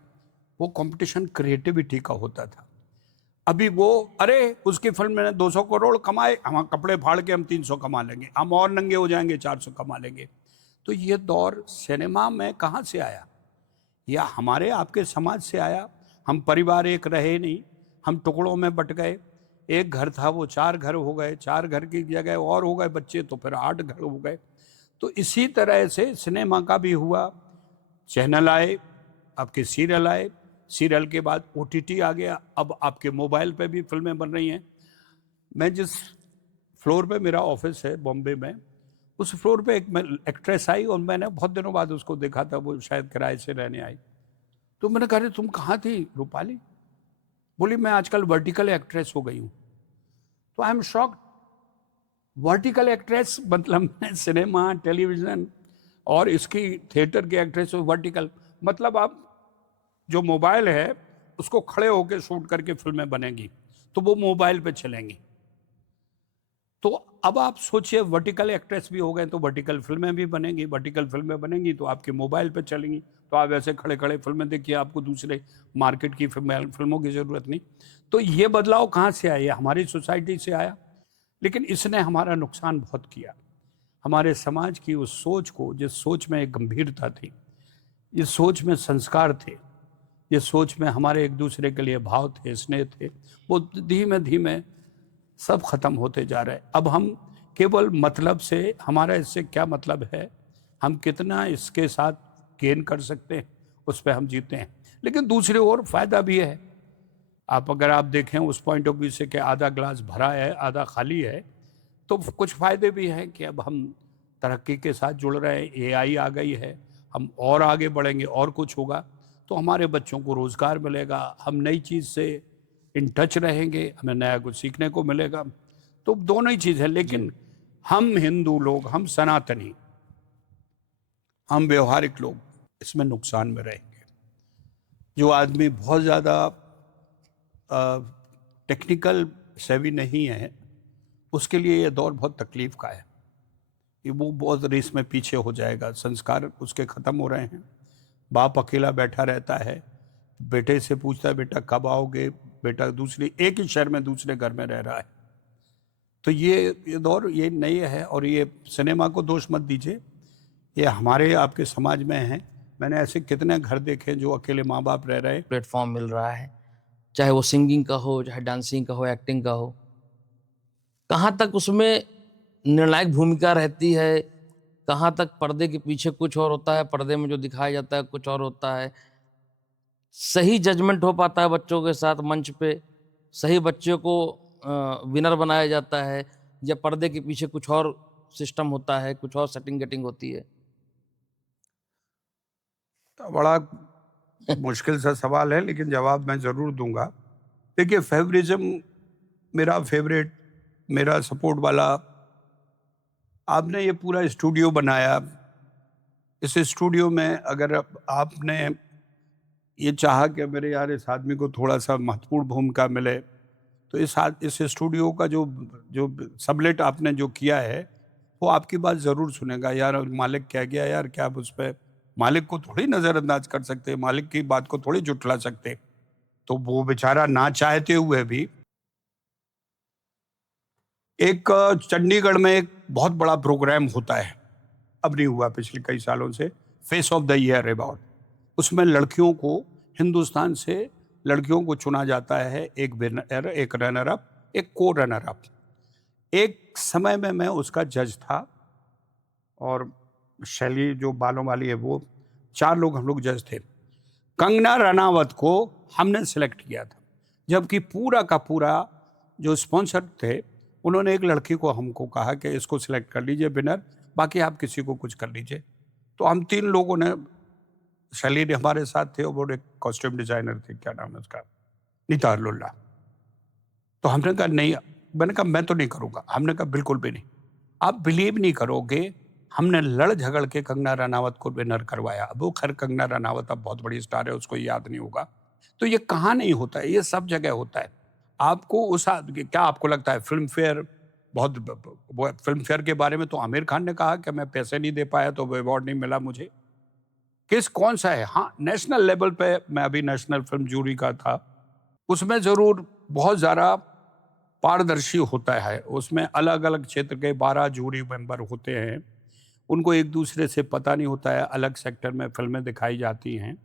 वो कंपटीशन क्रिएटिविटी का होता था। अभी वो, अरे उसकी फिल्म ने 200 करोड़ कमाए, हम कपड़े फाड़ के हम 300 कमा लेंगे, हम और नंगे हो जाएंगे, 400 कमा लेंगे। तो ये दौर सिनेमा में कहाँ से आया? या हमारे आपके समाज से आया। हम परिवार एक रहे नहीं, हम टुकड़ों में बट गए। एक घर था, वो 4 घर हो गए, 4 घर की जगह और हो गए बच्चे, तो फिर 8 घर हो गए। तो इसी तरह से सिनेमा का भी हुआ। चैनल आए, आपके सीरियल आए, सीरियल के बाद OTT आ गया, अब आपके मोबाइल पे भी फिल्में बन रही हैं। मैं जिस फ्लोर पे मेरा ऑफिस है बॉम्बे में, उस फ्लोर पे एक एक्ट्रेस आई, और मैंने बहुत दिनों बाद उसको देखा था, वो शायद किराए से रहने आई। तो मैंने कहा, तुम कहाँ थी रूपाली? बोली, मैं आजकल वर्टिकल एक्ट्रेस हो गई हूँ। तो I am shocked. Vertical actress मतलब मैं सिनेमा, टेलीविजन और इसकी थिएटर की एक्ट्रेस हो, वर्टिकल मतलब आप जो मोबाइल है उसको खड़े होकर शूट करके फिल्में बनेंगी, तो वो मोबाइल पे चलेंगी। तो अब आप सोचिए, वर्टिकल एक्ट्रेस भी हो गए तो वर्टिकल फिल्में भी बनेंगी, वर्टिकल फिल्में बनेंगी तो आपके मोबाइल पे चलेंगी। तो आप ऐसे खड़े खड़े फिल्में देखिए, आपको दूसरे मार्केट की फिल्मों की ज़रूरत नहीं। तो ये बदलाव कहाँ से आया? हमारी सोसाइटी से आया, लेकिन इसने हमारा नुकसान बहुत किया। हमारे समाज की उस सोच को, जिस सोच में एक गंभीरता थी, इस सोच में संस्कार थे, ये सोच में हमारे एक दूसरे के लिए भाव थे, स्नेह थे, वो धीमे धीमे सब खत्म होते जा रहे हैं। अब हम केवल मतलब से, हमारा इससे क्या मतलब है, हम कितना इसके साथ गेन कर सकते हैं, उस पर हम जीते हैं। लेकिन दूसरी ओर फायदा भी है। अगर आप देखें उस पॉइंट ऑफ व्यू से कि आधा ग्लास भरा है, आधा खाली है, तो कुछ फायदे भी हैं कि अब हम तरक्की के साथ जुड़ रहे हैं, AI आ गई है, हम और आगे बढ़ेंगे और कुछ होगा, तो हमारे बच्चों को रोजगार मिलेगा, हम नई चीज़ से इन टच रहेंगे, हमें नया कुछ सीखने को मिलेगा। तो दोनों ही चीज़ है। लेकिन हम हिंदू लोग, हम सनातनी, हम व्यवहारिक लोग इसमें नुकसान में रहेंगे। जो आदमी बहुत ज़्यादा टेक्निकल सेवी नहीं है, उसके लिए ये दौर बहुत तकलीफ का है कि वो बहुत रेस में पीछे हो जाएगा। संस्कार उसके ख़त्म हो रहे हैं। बाप अकेला बैठा रहता है, बेटे से पूछता है, बेटा कब आओगे? बेटा दूसरी, एक ही शहर में दूसरे घर में रह रहा है। तो ये दौर ये नहीं है। और ये सिनेमा को दोष मत दीजिए, ये हमारे आपके समाज में है। मैंने ऐसे कितने घर देखे जो अकेले माँ बाप रह रहे हैं। प्लेटफॉर्म मिल रहा है, चाहे वो सिंगिंग का हो, चाहे डांसिंग का हो, एक्टिंग का हो। कहाँ तक उसमें निर्णायक भूमिका रहती है, कहाँ तक पर्दे के पीछे कुछ और होता है, पर्दे में जो दिखाया जाता है कुछ और होता है। सही जजमेंट हो पाता है बच्चों के साथ मंच पे, सही बच्चों को विनर बनाया जाता है, या पर्दे के पीछे कुछ और सिस्टम होता है, कुछ और सेटिंग गेटिंग होती है। तो बड़ा मुश्किल सा सवाल है, लेकिन जवाब मैं ज़रूर दूंगा। देखिए, फेवरिज्म मेरा फेवरेट, मेरा सपोर्ट वाला, आपने ये पूरा स्टूडियो बनाया, इस स्टूडियो में अगर आपने ये चाहा कि मेरे यार इस आदमी को थोड़ा सा महत्वपूर्ण भूमिका मिले, तो इस स्टूडियो का जो जो सबलेट आपने जो किया है, वो आपकी बात ज़रूर सुनेगा। यार मालिक कह गया यार, क्या आप उस पर मालिक को थोड़ी नज़रअंदाज कर सकते, मालिक की बात को थोड़ी जुटला सकते। तो वो बेचारा ना चाहते हुए भी, एक चंडीगढ़ में एक बहुत बड़ा प्रोग्राम होता है, अब नहीं हुआ पिछले कई सालों से, face of the year award. उसमें लड़कियों को, हिंदुस्तान से लड़कियों को चुना जाता है, एक विनर, एक रनर अप, एक को रनर अप। एक समय में मैं उसका जज था। और शैली जो बालों वाली है वो, 4 लोग हम लोग जज थे। कंगना रनावत को हमने सेलेक्ट किया था, जबकि पूरा का पूरा जो स्पॉन्सर थे उन्होंने एक लड़की को हमको कहा कि इसको सिलेक्ट कर लीजिए विनर, बाकी आप किसी को कुछ कर लीजिए। तो हम 3 लोगों ने, शैली हमारे साथ थे और वो एक कॉस्ट्यूम डिजाइनर थे, क्या नाम है उसका, नितार लुल्ला। तो हमने कहा नहीं, मैंने कहा मैं तो नहीं करूँगा। हमने कहा बिल्कुल भी नहीं। आप बिलीव नहीं करोगे, हमने लड़ झगड़ के कंगना रनावत को विनर करवाया। अब वो खैर कंगना रनावत अब बहुत बड़ी स्टार है, उसको याद नहीं होगा। तो ये कहाँ नहीं होता है, ये सब जगह होता है। आपको उस क्या आपको लगता है फिल्म फेयर बहुत वो, फिल्म फेयर के बारे में तो आमिर खान ने कहा कि मैं पैसे नहीं दे पाया तो वो अवार्ड नहीं मिला मुझे। कौन सा है? हाँ, नेशनल लेवल पे मैं अभी नेशनल फिल्म जूरी का था, उसमें जरूर बहुत ज़्यादा पारदर्शी होता है। उसमें अलग अलग क्षेत्र के 12 जूरी मेंबर होते हैं, उनको एक दूसरे से पता नहीं होता है, अलग सेक्टर में फिल्में दिखाई जाती हैं।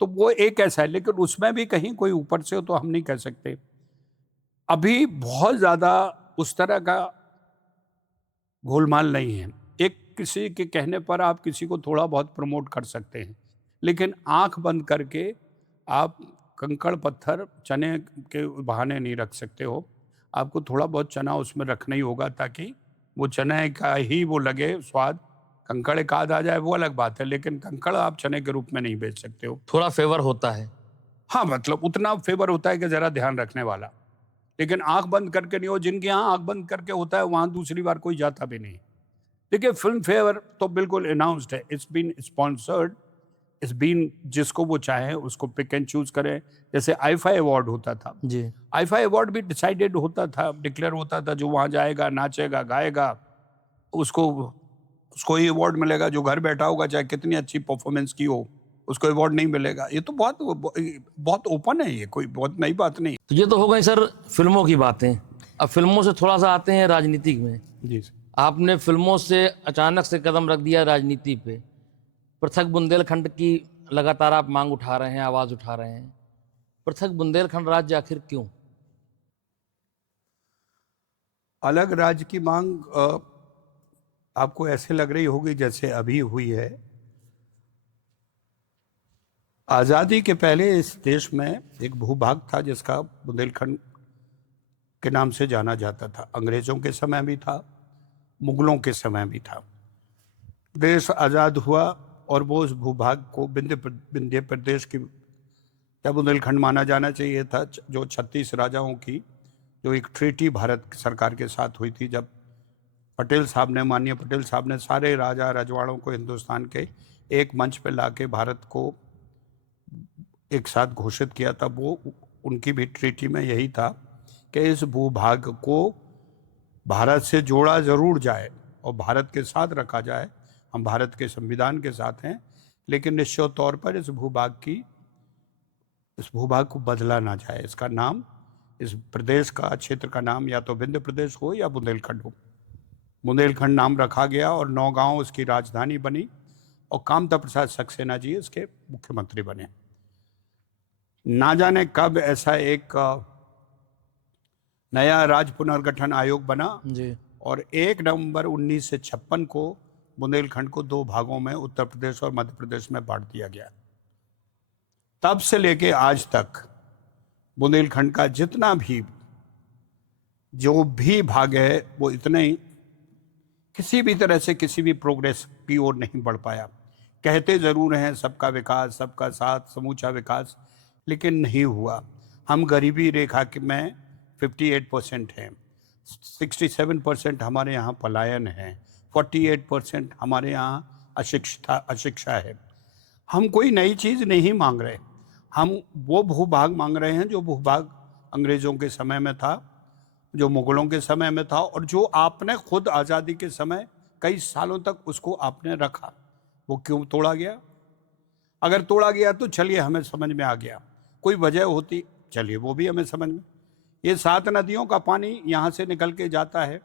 तो वो एक ऐसा है, लेकिन उसमें भी कहीं कोई ऊपर से हो तो हम नहीं कह सकते। अभी बहुत ज़्यादा उस तरह का गोलमाल नहीं है। एक किसी के कहने पर आप किसी को थोड़ा बहुत प्रमोट कर सकते हैं, लेकिन आंख बंद करके आप कंकड़ पत्थर चने के बहाने नहीं रख सकते हो। आपको थोड़ा बहुत चना उसमें रखना ही होगा, ताकि वो चने का ही वो लगे स्वाद। कंकड़ एक आध आ जाए वो अलग बात है, लेकिन कंकड़ आप चने के रूप में नहीं बेच सकते हो। थोड़ा फेवर होता है। हाँ, मतलब उतना फेवर होता है कि ज़रा ध्यान रखने वाला, लेकिन आंख बंद करके नहीं हो। जिनके यहाँ आंख बंद करके होता है वहाँ दूसरी बार कोई जाता भी नहीं। देखिए, फिल्म फेयर तो बिल्कुल अनाउंस्ड है, it's been sponsored, it's been, जिसको वो चाहे उसको पिक एंड चूज करें। जैसे आईफा अवार्ड होता था, जी। आईफा अवार्ड भी डिसाइडेड होता था, डिक्लेयर होता था, जो वहाँ जाएगा, नाचेगा, गाएगा, उसको उसको ही अवार्ड मिलेगा। जो घर बैठा होगा, चाहे कितनी अच्छी परफॉर्मेंस की हो, उसको अवार्ड नहीं मिलेगा। ये तो बहुत बहुत ओपन है, ये कोई बहुत नई बात नहीं। तो ये तो हो गई सर फिल्मों की बातें। अब फिल्मों से थोड़ा सा आते हैं राजनीतिक में। जी सर। आपने फिल्मों से अचानक से कदम रख दिया राजनीति पे। पृथक बुंदेलखंड की लगातार आप मांग उठा रहे हैं, आवाज उठा रहे हैं। पृथक बुंदेलखंड राज्य आखिर क्यों? अलग राज्य की मांग आपको ऐसे लग रही होगी जैसे अभी हुई है। आज़ादी के पहले इस देश में एक भूभाग था जिसका बुंदेलखंड के नाम से जाना जाता था। अंग्रेजों के समय भी था, मुगलों के समय भी था। देश आज़ाद हुआ और वो उस भूभाग को विंध्य प्रदेश की या बुंदेलखंड माना जाना चाहिए था, जो 36 राजाओं की जो एक ट्रीटी भारत सरकार के साथ हुई थी। जब पटेल साहब ने, माननीय पटेल साहब ने सारे राजा रजवाड़ों को हिंदुस्तान के एक मंच पर लाके भारत को एक साथ घोषित किया था, वो उनकी भी ट्रीटी में यही था कि इस भूभाग को भारत से जोड़ा जरूर जाए और भारत के साथ रखा जाए। हम भारत के संविधान के साथ हैं, लेकिन निश्चित तौर पर इस भूभाग को बदला ना जाए। इसका नाम, इस प्रदेश का, क्षेत्र का नाम या तो विंध्य प्रदेश हो या बुंदेलखंड हो। बुंदेलखंड नाम रखा गया और नौगांव उसकी राजधानी बनी और कामता प्रसाद सक्सेना जी इसके मुख्यमंत्री बने। ना जाने कब ऐसा एक नया राज्य पुनर्गठन आयोग बना जी। और 1 नवंबर 1956 को बुंदेलखंड को 2 भागों में, उत्तर प्रदेश और मध्य प्रदेश में बांट दिया गया। तब से लेके आज तक बुंदेलखंड का जितना भी जो भी भाग है वो इतने ही किसी भी तरह से किसी भी प्रोग्रेस की ओर नहीं बढ़ पाया। कहते जरूर हैं सबका विकास, सबका साथ, समूचा विकास, लेकिन नहीं हुआ। हम गरीबी रेखा के में 58% हैं, 67% हमारे यहाँ पलायन है, 48% हमारे यहाँ अशिक्षा है। हम कोई नई चीज़ नहीं मांग रहे, हम वो भूभाग मांग रहे हैं जो भूभाग अंग्रेज़ों के समय में था, जो मुगलों के समय में था, और जो आपने खुद आज़ादी के समय कई सालों तक उसको आपने रखा। वो क्यों तोड़ा गया? अगर तोड़ा गया तो चलिए हमें समझ में आ गया, कोई वजह होती चलिए वो भी हमें समझ में। ये 7 नदियों का पानी यहाँ से निकल के जाता है,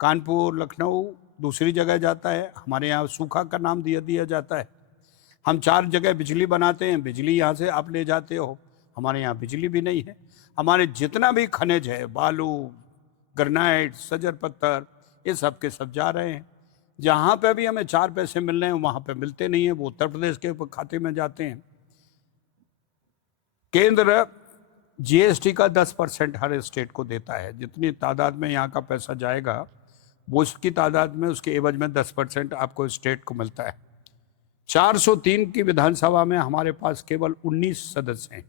कानपुर, लखनऊ, दूसरी जगह जाता है। हमारे यहाँ सूखा का नाम दिया जाता है। हम 4 जगह बिजली बनाते हैं, बिजली यहाँ से आप ले जाते हो, हमारे यहाँ बिजली भी नहीं है। हमारे जितना भी खनिज है, बालू, ग्रेनाइट, सजर पत्थर, ये सब के सब जा रहे हैं। जहाँ पे भी हमें 4 पैसे मिल रहे हैं वहाँ पे मिलते नहीं है, वो उत्तर प्रदेश के खाते में जाते हैं। केंद्र जीएसटी का 10% हर स्टेट को देता है। जितनी तादाद में यहाँ का पैसा जाएगा वो उसकी तादाद में, उसके एवज में 10% आपको स्टेट को मिलता है। 403 की विधानसभा में हमारे पास केवल 19 सदस्य हैं।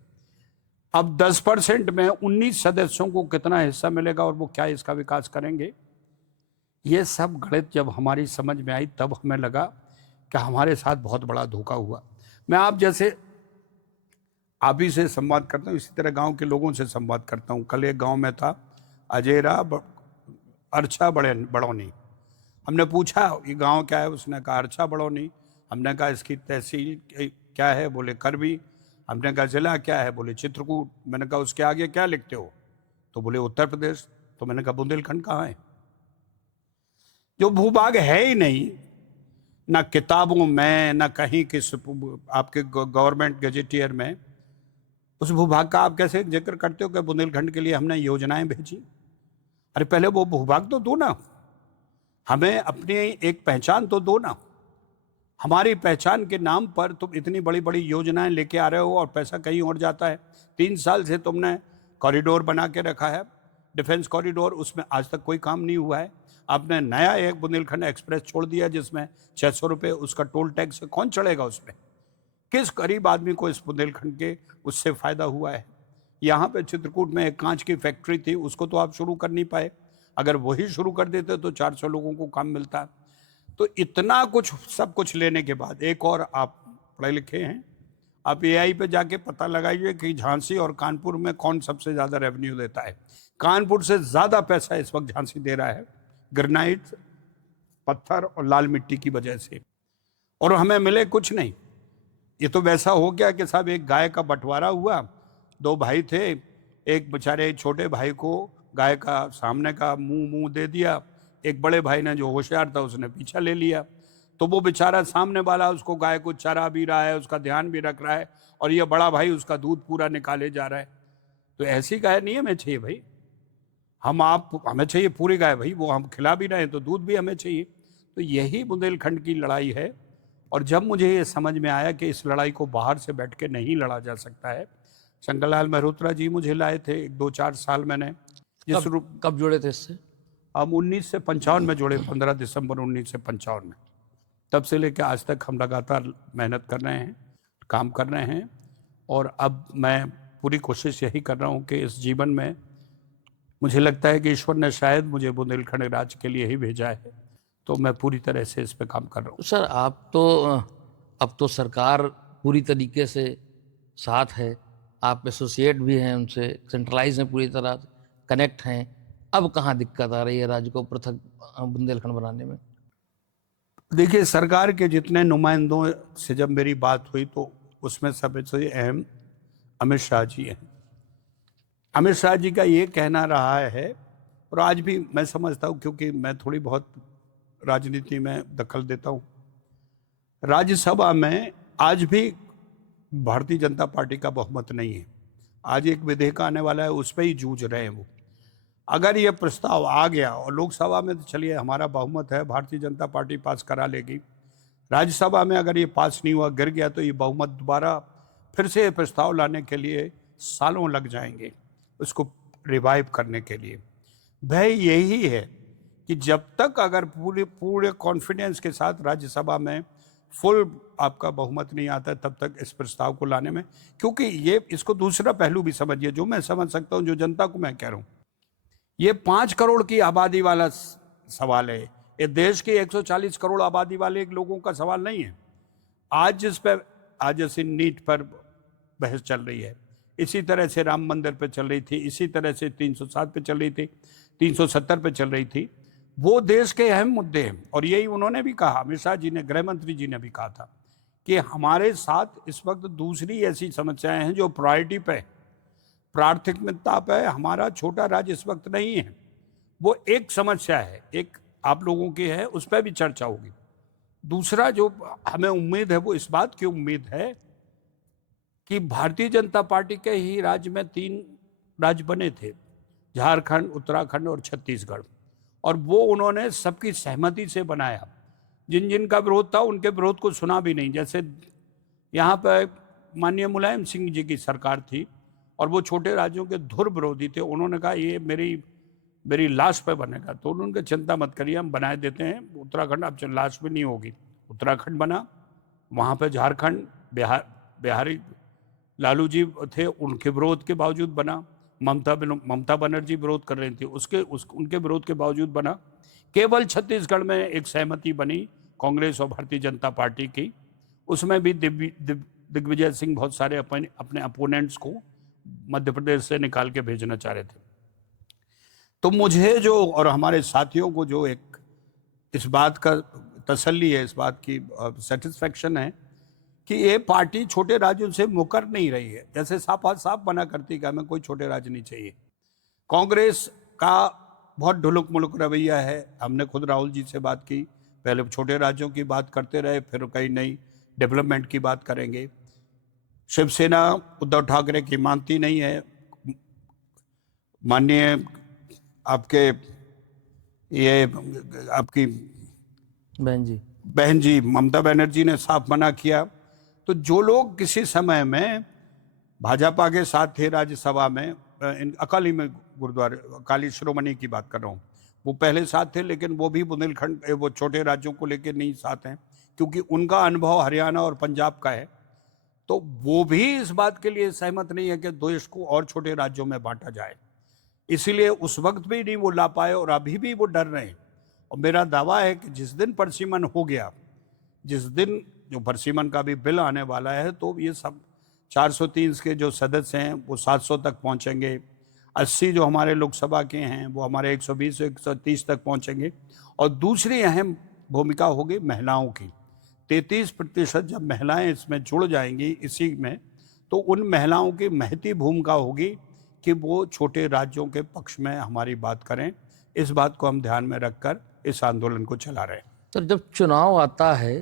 अब 10% में 19 सदस्यों को कितना हिस्सा मिलेगा और वो क्या इसका विकास करेंगे, ये सब गणित जब हमारी समझ में आई तब हमें लगा कि हमारे साथ बहुत बड़ा धोखा हुआ। मैं आप जैसे आप ही से संवाद करता हूँ, इसी तरह गांव के लोगों से संवाद करता हूँ। कल एक गांव में था अजेरा अरछा बड़ौनी। हमने पूछा ये गांव क्या है, उसने कहा अरछा बड़ौनी। हमने कहा इसकी तहसील क्या है, बोले करबी। हमने कहा जिला क्या है, बोले चित्रकूट। मैंने कहा उसके आगे क्या लिखते हो, तो बोले उत्तर प्रदेश। तो मैंने कहा बुंदेलखंड कहाँ है? जो भूभाग है ही नहीं, ना किताबों में, ना कहीं किस आपके गवर्नमेंट गजेटियर में, उस भूभाग का आप कैसे जिक्र करते हो कि बुंदेलखंड के लिए हमने योजनाएं भेजी? अरे पहले वो भूभाग तो दो ना, हमें अपनी एक पहचान तो दो ना। हमारी पहचान के नाम पर तुम इतनी बड़ी बड़ी योजनाएं लेके आ रहे हो और पैसा कहीं और जाता है। 3 साल से तुमने कॉरिडोर बना के रखा है, डिफेंस कॉरिडोर, उसमें आज तक कोई काम नहीं हुआ है। आपने नया एक बुंदेलखंड एक्सप्रेस छोड़ दिया जिसमें 600 रुपये उसका टोल टैक्स, कौन चढ़ेगा उसमें? किस गरीब आदमी को इस बुंदेलखंड के उससे फायदा हुआ है? यहाँ पे चित्रकूट में एक कांच की फैक्ट्री थी, उसको तो आप शुरू कर नहीं पाए। अगर वही शुरू कर देते तो 400 लोगों को काम मिलता। तो इतना कुछ सब कुछ लेने के बाद, एक और आप पढ़े लिखे हैं, आप एआई पे जाके पता लगाइए कि झांसी और कानपुर में कौन सबसे ज़्यादा रेवेन्यू देता है। कानपुर से ज़्यादा पैसा इस वक्त झांसी दे रहा है, ग्रेनाइट, पत्थर और लाल मिट्टी की वजह से, और हमें मिले कुछ नहीं। ये तो वैसा हो गया कि साहब एक गाय का बंटवारा हुआ, 2 भाई थे, एक बेचारे छोटे भाई को गाय का सामने का मुंह दे दिया, एक बड़े भाई ने जो होशियार था उसने पीछा ले लिया। तो वो बेचारा सामने वाला उसको गाय को चरा भी रहा है, उसका ध्यान भी रख रहा है, और ये बड़ा भाई उसका दूध पूरा निकाले जा रहा है। तो ऐसी गाय नहीं हमें चाहिए भाई, हमें चाहिए पूरी गाय भाई, वो हम खिला भी रहे हैं तो दूध भी हमें चाहिए। तो यही बुंदेलखंड की लड़ाई है। और जब मुझे ये समझ में आया कि इस लड़ाई को बाहर से बैठ के नहीं लड़ा जा सकता है, शंकरलाल मेहरोत्रा जी मुझे लाए थे, 2-4 साल मैंने जिस कब जुड़े थे इससे? हम 1955 में जुड़े, 15 दिसंबर 1955 में। तब से लेकर आज तक हम लगातार मेहनत कर रहे हैं, काम कर रहे हैं। और अब मैं पूरी कोशिश यही कर रहा हूँ कि इस जीवन में मुझे लगता है कि ईश्वर ने शायद मुझे बुंदेलखंड राज्य के लिए ही भेजा है, तो मैं पूरी तरह से इस पे काम कर रहा हूँ। सर आप तो अब तो सरकार पूरी तरीके से साथ है, आप एसोसिएट भी हैं उनसे, सेंट्रलाइज हैं, पूरी तरह कनेक्ट हैं। अब कहाँ दिक्कत आ रही है राज्य को पृथक बुंदेलखंड बनाने में? देखिए, सरकार के जितने नुमाइंदों से जब मेरी बात हुई तो उसमें सबसे अहम अमित शाह जी हैं। अमित शाह जी का ये कहना रहा है, और आज भी मैं समझता हूँ क्योंकि मैं थोड़ी बहुत राजनीति में दखल देता हूँ, राज्यसभा में आज भी भारतीय जनता पार्टी का बहुमत नहीं है। आज एक विधेयक आने वाला है, उस पर ही जूझ रहे हैं वो। अगर ये प्रस्ताव आ गया और लोकसभा में तो चलिए हमारा बहुमत है, भारतीय जनता पार्टी पास करा लेगी, राज्यसभा में अगर ये पास नहीं हुआ, गिर गया, तो ये बहुमत दोबारा फिर से प्रस्ताव लाने के लिए सालों लग जाएंगे उसको रिवाइव करने के लिए। भय यही है कि जब तक अगर पूरे कॉन्फिडेंस के साथ राज्यसभा में फुल आपका बहुमत नहीं आता, तब तक इस प्रस्ताव को लाने में, क्योंकि ये इसको दूसरा पहलू भी समझिए जो मैं समझ सकता हूँ, जो जनता को मैं कह रहा हूँ, ये 5 करोड़ की आबादी वाला सवाल है। ये देश की 140 करोड़ आबादी वाले लोगों का सवाल नहीं है। आज जैसे नीट पर बहस चल रही है, इसी तरह से राम मंदिर पे चल रही थी, इसी तरह से 307 पे चल रही थी, 370 पे चल रही थी, वो देश के अहम मुद्दे हैं। और यही उन्होंने भी कहा, अमित शाह जी ने, गृह मंत्री जी ने भी कहा था कि हमारे साथ इस वक्त दूसरी ऐसी समस्याएं हैं जो प्रायोरिटी पे, प्राथमिकता पे हमारा छोटा राज्य इस वक्त नहीं है। वो एक समस्या है, एक आप लोगों की है, उस पर भी चर्चा होगी। दूसरा जो हमें उम्मीद है वो इस बात की उम्मीद है कि भारतीय जनता पार्टी के ही राज्य में 3 राज्य बने थे, झारखंड, उत्तराखंड और छत्तीसगढ़, और वो उन्होंने सबकी सहमति से बनाया। जिन जिन का विरोध था उनके विरोध को सुना भी नहीं। जैसे यहाँ पर माननीय मुलायम सिंह जी की सरकार थी और वो छोटे राज्यों के धुर विरोधी थे। उन्होंने कहा ये मेरी लाश पे बनेगा, तो उन्होंने चिंता मत करिए, हम बनाए देते हैं। उत्तराखंड अब लाश पे नहीं होगी। उत्तराखंड बना, वहाँ पे झारखंड, बिहारी लालू जी थे, उनके विरोध के बावजूद बना। ममता बनर्जी विरोध कर रही थी, उनके विरोध के बावजूद बना। केवल छत्तीसगढ़ में एक सहमति बनी कांग्रेस और भारतीय जनता पार्टी की, उसमें भी दिग्विजय सिंह बहुत सारे अपने अपोनेंट्स को मध्य प्रदेश से निकाल के भेजना चाह रहे थे। तो मुझे जो और हमारे साथियों को जो एक इस बात का तसल्ली है, इस बात की सेटिस्फेक्शन है कि ये पार्टी छोटे राज्यों से मुकर नहीं रही है। जैसे साफ मना करती कि हमें कोई छोटे राज्य नहीं चाहिए। कांग्रेस का बहुत ढुलुक मुलुक रवैया है। हमने खुद राहुल जी से बात की, पहले छोटे राज्यों की बात करते रहे, फिर कहीं नई डेवलपमेंट की बात करेंगे। शिवसेना उद्धव ठाकरे की मानती नहीं है। माननीय आपकी बहन जी ममता बनर्जी ने साफ मना किया। तो जो लोग किसी समय में भाजपा के साथ थे राज्यसभा में, अकाली में गुरुद्वारे अकाली श्रोमणी की बात कर रहा हूँ, वो पहले साथ थे, लेकिन वो भी बुंदेलखंड वो छोटे राज्यों को लेकर नहीं साथ हैं, क्योंकि उनका अनुभव हरियाणा और पंजाब का है। तो वो भी इस बात के लिए सहमत नहीं है कि देश को और छोटे राज्यों में बांटा जाए। इसीलिए उस वक्त भी नहीं वो ला पाए और अभी भी वो डर रहे हैं। और मेरा दावा है कि जिस दिन परसिमन हो गया, जिस दिन जो परसिमन का भी बिल आने वाला है, तो ये सब 403 के जो सदस्य हैं वो 700 तक पहुंचेंगे। 80 जो हमारे लोकसभा के हैं वो हमारे 120 से 130 तक पहुंचेंगे। और दूसरी अहम भूमिका होगी महिलाओं की। 33% जब महिलाएं इसमें जुड़ जाएंगी इसी में, तो उन महिलाओं की महती भूमिका होगी कि वो छोटे राज्यों के पक्ष में हमारी बात करें। इस बात को हम ध्यान में रखकर इस आंदोलन को चला रहे हैं। तो जब चुनाव आता है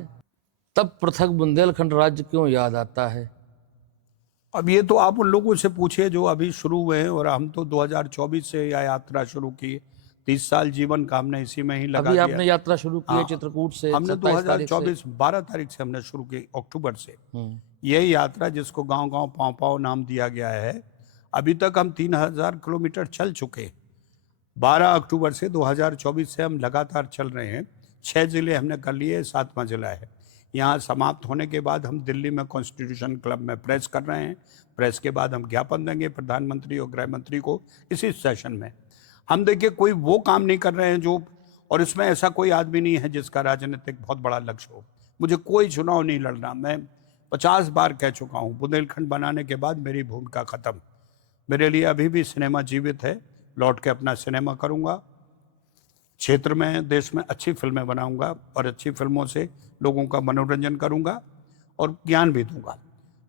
तब पृथक बुंदेलखंड राज्य क्यों याद आता है? अब ये तो आप उन लोगों से पूछिए जो अभी शुरू हुए हैं, और हम तो 2024 से यह यात्रा शुरू की। 30 साल जीवन का हमने इसी में ही लगा अभी दिया। आपने यात्रा शुरू की है चित्रकूट से, हमने 27 तारीख से। 2024 12 तारीख से हमने शुरू की, अक्टूबर से। यह यात्रा जिसको गांव गांव पाँव पाँव नाम दिया गया है, अभी तक हम 3000 किलोमीटर चल चुके। 12 अक्टूबर से 2024 से हम लगातार चल रहे हैं। 6 जिले हमने कर लिए, 7वां जिला है। यहाँ समाप्त होने के बाद हम दिल्ली में कॉन्स्टिट्यूशन क्लब में प्रेस कर रहे हैं। प्रेस के बाद हम ज्ञापन देंगे प्रधानमंत्री और गृह मंत्री को इसी सेशन में। हम देखिए कोई वो काम नहीं कर रहे हैं जो, और इसमें ऐसा कोई आदमी नहीं है जिसका राजनीतिक बहुत बड़ा लक्ष्य हो। मुझे कोई चुनाव नहीं लड़ना। मैं 50 बार कह चुका हूँ, बुंदेलखंड बनाने के बाद मेरी भूमिका खत्म। मेरे लिए अभी भी सिनेमा जीवित है। लौट के अपना सिनेमा करूँगा, क्षेत्र में देश में अच्छी फिल्में बनाऊंगा और अच्छी फिल्मों से लोगों का मनोरंजन करूंगा और ज्ञान भी दूंगा।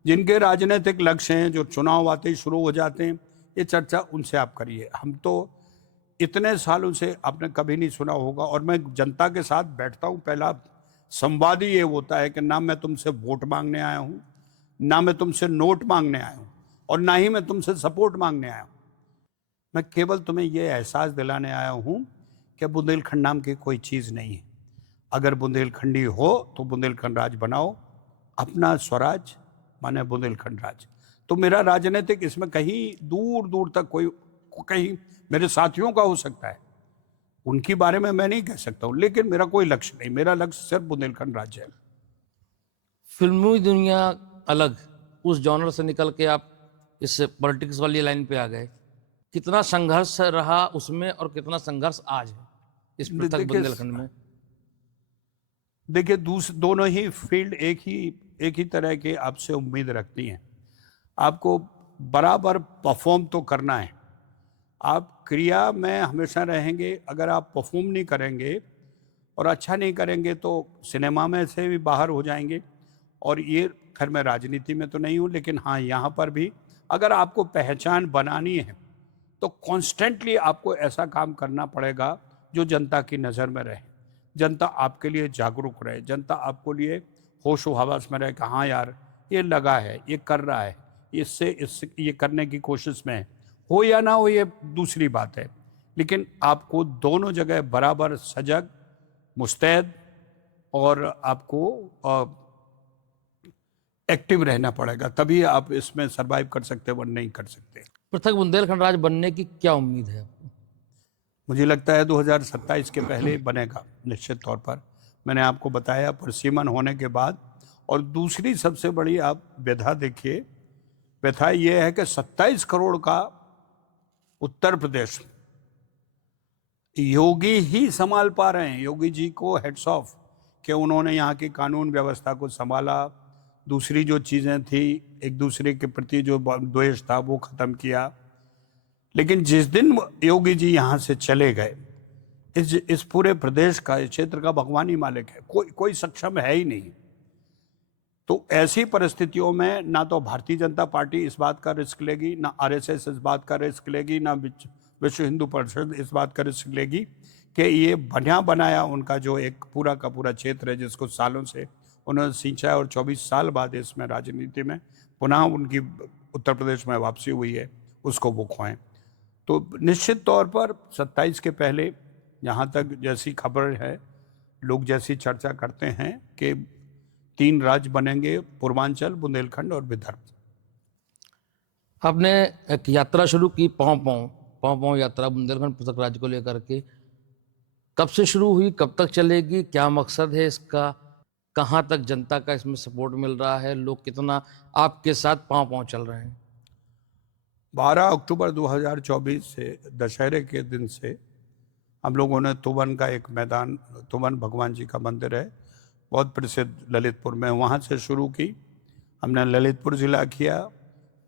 जिनके राजनीतिक लक्ष्य हैं, जो चुनाव आते ही शुरू हो जाते हैं, ये चर्चा उनसे आप करिए। हम तो इतने सालों से आपने कभी नहीं सुना होगा, और मैं जनता के साथ बैठता हूँ, पहला संवाद ही ये होता है कि ना मैं तुमसे वोट मांगने आया हूँ, ना मैं तुमसे नोट मांगने आया हूँ, और ना ही मैं तुमसे सपोर्ट मांगने आया हूँ। मैं केवल तुम्हें ये एहसास दिलाने आया हूँ कि बुंदेलखंड नाम की कोई चीज़ नहीं है। अगर बुंदेलखंडी हो तो बुंदेलखंड राज बनाओ, अपना स्वराज माने बुंदेलखंड राज। तो मेरा राजनीतिक इसमें कहीं दूर दूर तक कहीं मेरे साथियों का हो सकता है, उनकी बारे में मैं नहीं कह सकता हूँ, लेकिन मेरा कोई लक्ष्य नहीं। मेरा लक्ष्य सिर्फ बुंदेलखंड राज्य है। फिल्मी दुनिया अलग, उस जॉनर से निकल के आप इस पॉलिटिक्स वाली लाइन पे आ गए। कितना संघर्ष रहा उसमें और कितना संघर्ष आज है इस पृथक बुंदेलखंड में? देखिए दोनों ही फील्ड एक ही तरह के आपसे उम्मीद रखती हैं। आपको बराबर परफॉर्म तो करना है। आप क्रिया में हमेशा रहेंगे। अगर आप परफॉर्म नहीं करेंगे और अच्छा नहीं करेंगे तो सिनेमा में से भी बाहर हो जाएंगे। और ये खैर मैं राजनीति में तो नहीं हूँ, लेकिन हाँ यहाँ पर भी अगर आपको पहचान बनानी है तो कॉन्स्टेंटली आपको ऐसा काम करना पड़ेगा जो जनता की नज़र में रहे, जनता आपके लिए जागरूक रहे, जनता आपको लिए होशो हवास में रहे कि हाँ यार ये लगा है, ये कर रहा है, इससे ये करने की कोशिश में हो या ना हो ये दूसरी बात है। लेकिन आपको दोनों जगह बराबर सजग, मुस्तैद और आपको एक्टिव रहना पड़ेगा, तभी आप इसमें सरवाइव कर सकते, वन नहीं कर सकते। पृथक बुंदेलखंड राज्य बनने की क्या उम्मीद है आपको? मुझे लगता है 2027 के पहले बनेगा निश्चित तौर पर। मैंने आपको बताया परसीमन होने के बाद। और दूसरी सबसे बड़ी आप व्यथा देखिए, व्यथा ये है कि 27 करोड़ का उत्तर प्रदेश योगी ही संभाल पा रहे हैं। योगी जी को हेड्स ऑफ कि उन्होंने यहाँ की कानून व्यवस्था को संभाला। दूसरी जो चीज़ें थी, एक दूसरे के प्रति जो द्वेष था वो खत्म किया। लेकिन जिस दिन योगी जी यहाँ से चले गए, इस पूरे प्रदेश का, इस क्षेत्र का भगवान ही मालिक है, कोई सक्षम है ही नहीं। तो ऐसी परिस्थितियों में ना तो भारतीय जनता पार्टी इस बात का रिस्क लेगी, ना आरएसएस इस बात का रिस्क लेगी, ना विश्व हिंदू परिषद इस बात का रिस्क लेगी कि ये बना बनाया उनका जो एक पूरा का पूरा क्षेत्र है, जिसको सालों से उन्होंने सिंचा और 24 साल बाद इसमें राजनीति में पुनः उनकी उत्तर प्रदेश में वापसी हुई है, उसको वो खोएं। तो निश्चित तौर पर 27 के पहले, यहाँ तक जैसी खबर है, लोग जैसी चर्चा करते हैं कि 3 राज्य बनेंगे, पूर्वांचल, बुंदेलखंड और विदर्भ। आपने एक यात्रा शुरू की, पाँव यात्रा बुंदेलखंड पृथक राज्य को लेकर के। कब से शुरू हुई, कब तक चलेगी, क्या मकसद है इसका, कहाँ तक जनता का इसमें सपोर्ट मिल रहा है, लोग कितना आपके साथ पाँव चल रहे हैं? 12 अक्टूबर 2024 से, दशहरे के दिन से, हम लोगों ने तुवन का एक मैदान, तुवन भगवान जी का मंदिर है बहुत प्रसिद्ध ललितपुर में, वहाँ से शुरू की। हमने ललितपुर ज़िला किया,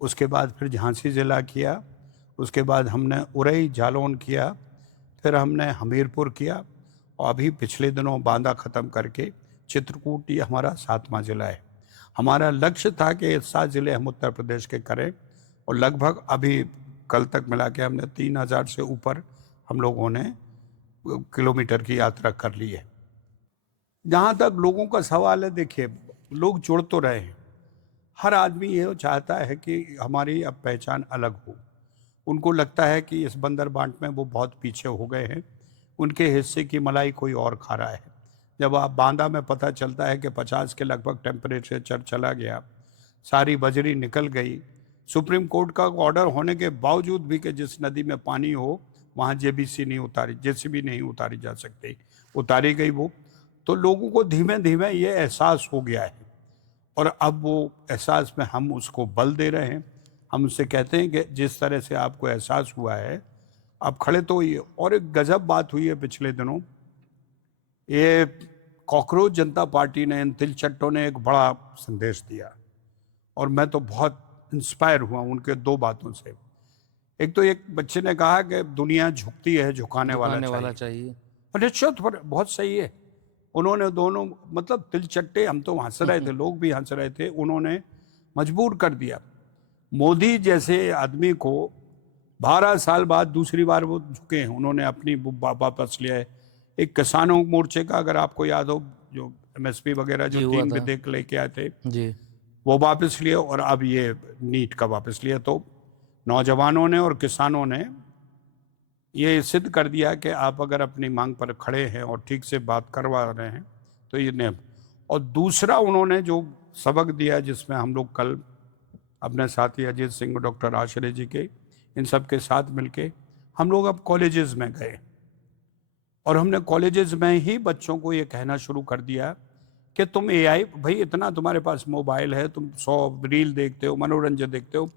उसके बाद फिर झांसी ज़िला किया, उसके बाद हमने उरई जालौन किया, फिर हमने हमीरपुर किया, और अभी पिछले दिनों बांदा ख़त्म करके चित्रकूट, ये हमारा 7वां ज़िला है। हमारा लक्ष्य था कि 7 ज़िले हम उत्तर प्रदेश के करें, और लगभग अभी कल तक मिला के हमने 3000 से ऊपर हम लोगों ने किलोमीटर की यात्रा कर ली है। जहाँ तक लोगों का सवाल है, देखिए, लोग जुड़ तो रहे हैं। हर आदमी ये चाहता है कि हमारी अब पहचान अलग हो। उनको लगता है कि इस बंदर बांट में वो बहुत पीछे हो गए हैं, उनके हिस्से की मलाई कोई और खा रहा है। जब आप बांदा में पता चलता है कि 50 के लगभग टेम्परेचर चला गया, सारी बजरी निकल गई, सुप्रीम कोर्ट का ऑर्डर होने के बावजूद भी कि जिस नदी में पानी हो वहाँ जेसीबी नहीं उतारी जा सकती, उतारी गई वो। तो लोगों को धीमे धीमे ये एहसास हो गया है, और अब वो एहसास में हम उसको बल दे रहे हैं। हम उससे कहते हैं कि जिस तरह से आपको एहसास हुआ है, आप खड़े तो होइए। और एक गजब बात हुई है पिछले दिनों, ये कॉकरोच जनता पार्टी ने, इन तिलचट्टों ने एक बड़ा संदेश दिया, और मैं तो बहुत इंस्पायर हुआ उनके 2 बातों से। एक तो एक बच्चे ने कहा कि दुनिया झुकती है, झुकाने वाला चाहिए। और निश्चित बहुत सही है। उन्होंने दोनों, मतलब तिलचट्टे, हम तो हंस रहे थे, लोग भी हंस रहे थे, उन्होंने मजबूर कर दिया। मोदी जैसे आदमी को 12 साल बाद दूसरी बार वो झुके हैं, उन्होंने अपनी वापस लिया है। एक किसानों मोर्चे का, अगर आपको याद हो, जो MSP वगैरह जो 3 विधेयक लेके आए थे जी, वो वापस लिए, और अब ये नीट का वापस लिया। तो नौजवानों ने और किसानों ने ये सिद्ध कर दिया कि आप अगर अपनी मांग पर खड़े हैं और ठीक से बात करवा रहे हैं तो ये नहीं। और दूसरा उन्होंने जो सबक दिया, जिसमें हम लोग कल अपने साथी अजीत सिंह, डॉक्टर आश्रय जी के, इन सब के साथ मिलके हम लोग अब कॉलेजेस में गए, और हमने कॉलेजेस में ही बच्चों को ये कहना शुरू कर दिया कि तुम AI, भाई इतना तुम्हारे पास मोबाइल है, तुम 100 रील देखते हो, मनोरंजन देखते हो,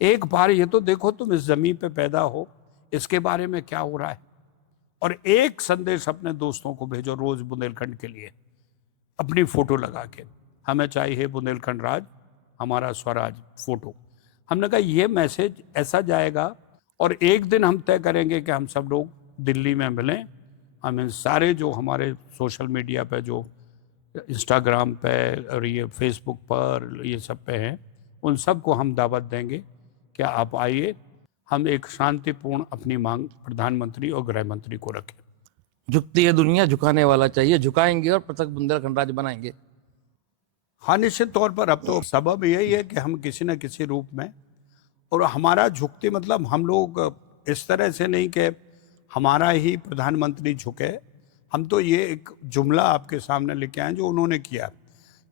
एक बार ये तो देखो तुम इस ज़मीन पे पैदा हो, इसके बारे में क्या हो रहा है। और एक संदेश अपने दोस्तों को भेजो रोज बुंदेलखंड के लिए, अपनी फोटो लगा के, हमें चाहिए बुंदेलखंड राज, हमारा स्वराज फोटो। हमने कहा ये मैसेज ऐसा जाएगा, और एक दिन हम तय करेंगे कि हम सब लोग दिल्ली में मिलें। हम इन सारे जो हमारे सोशल मीडिया पे, जो इंस्टाग्राम पे और ये फेसबुक पर, ये सब पे हैं, उन सबको हम दावत देंगे कि आप आइए, हम एक शांतिपूर्ण अपनी मांग प्रधानमंत्री और गृह मंत्री को रखें। झुकती है दुनिया, झुकाने वाला चाहिए, झुकाएंगे और पृथक बुंदेलखंड राज्य बनाएंगे। हाँ, निश्चित तौर पर अब तो सबब यही है कि हम किसी न किसी रूप में, और हमारा झुकती मतलब हम लोग इस तरह से नहीं कि हमारा ही प्रधानमंत्री झुके, हम तो ये एक जुमला आपके सामने लेके आए जो उन्होंने किया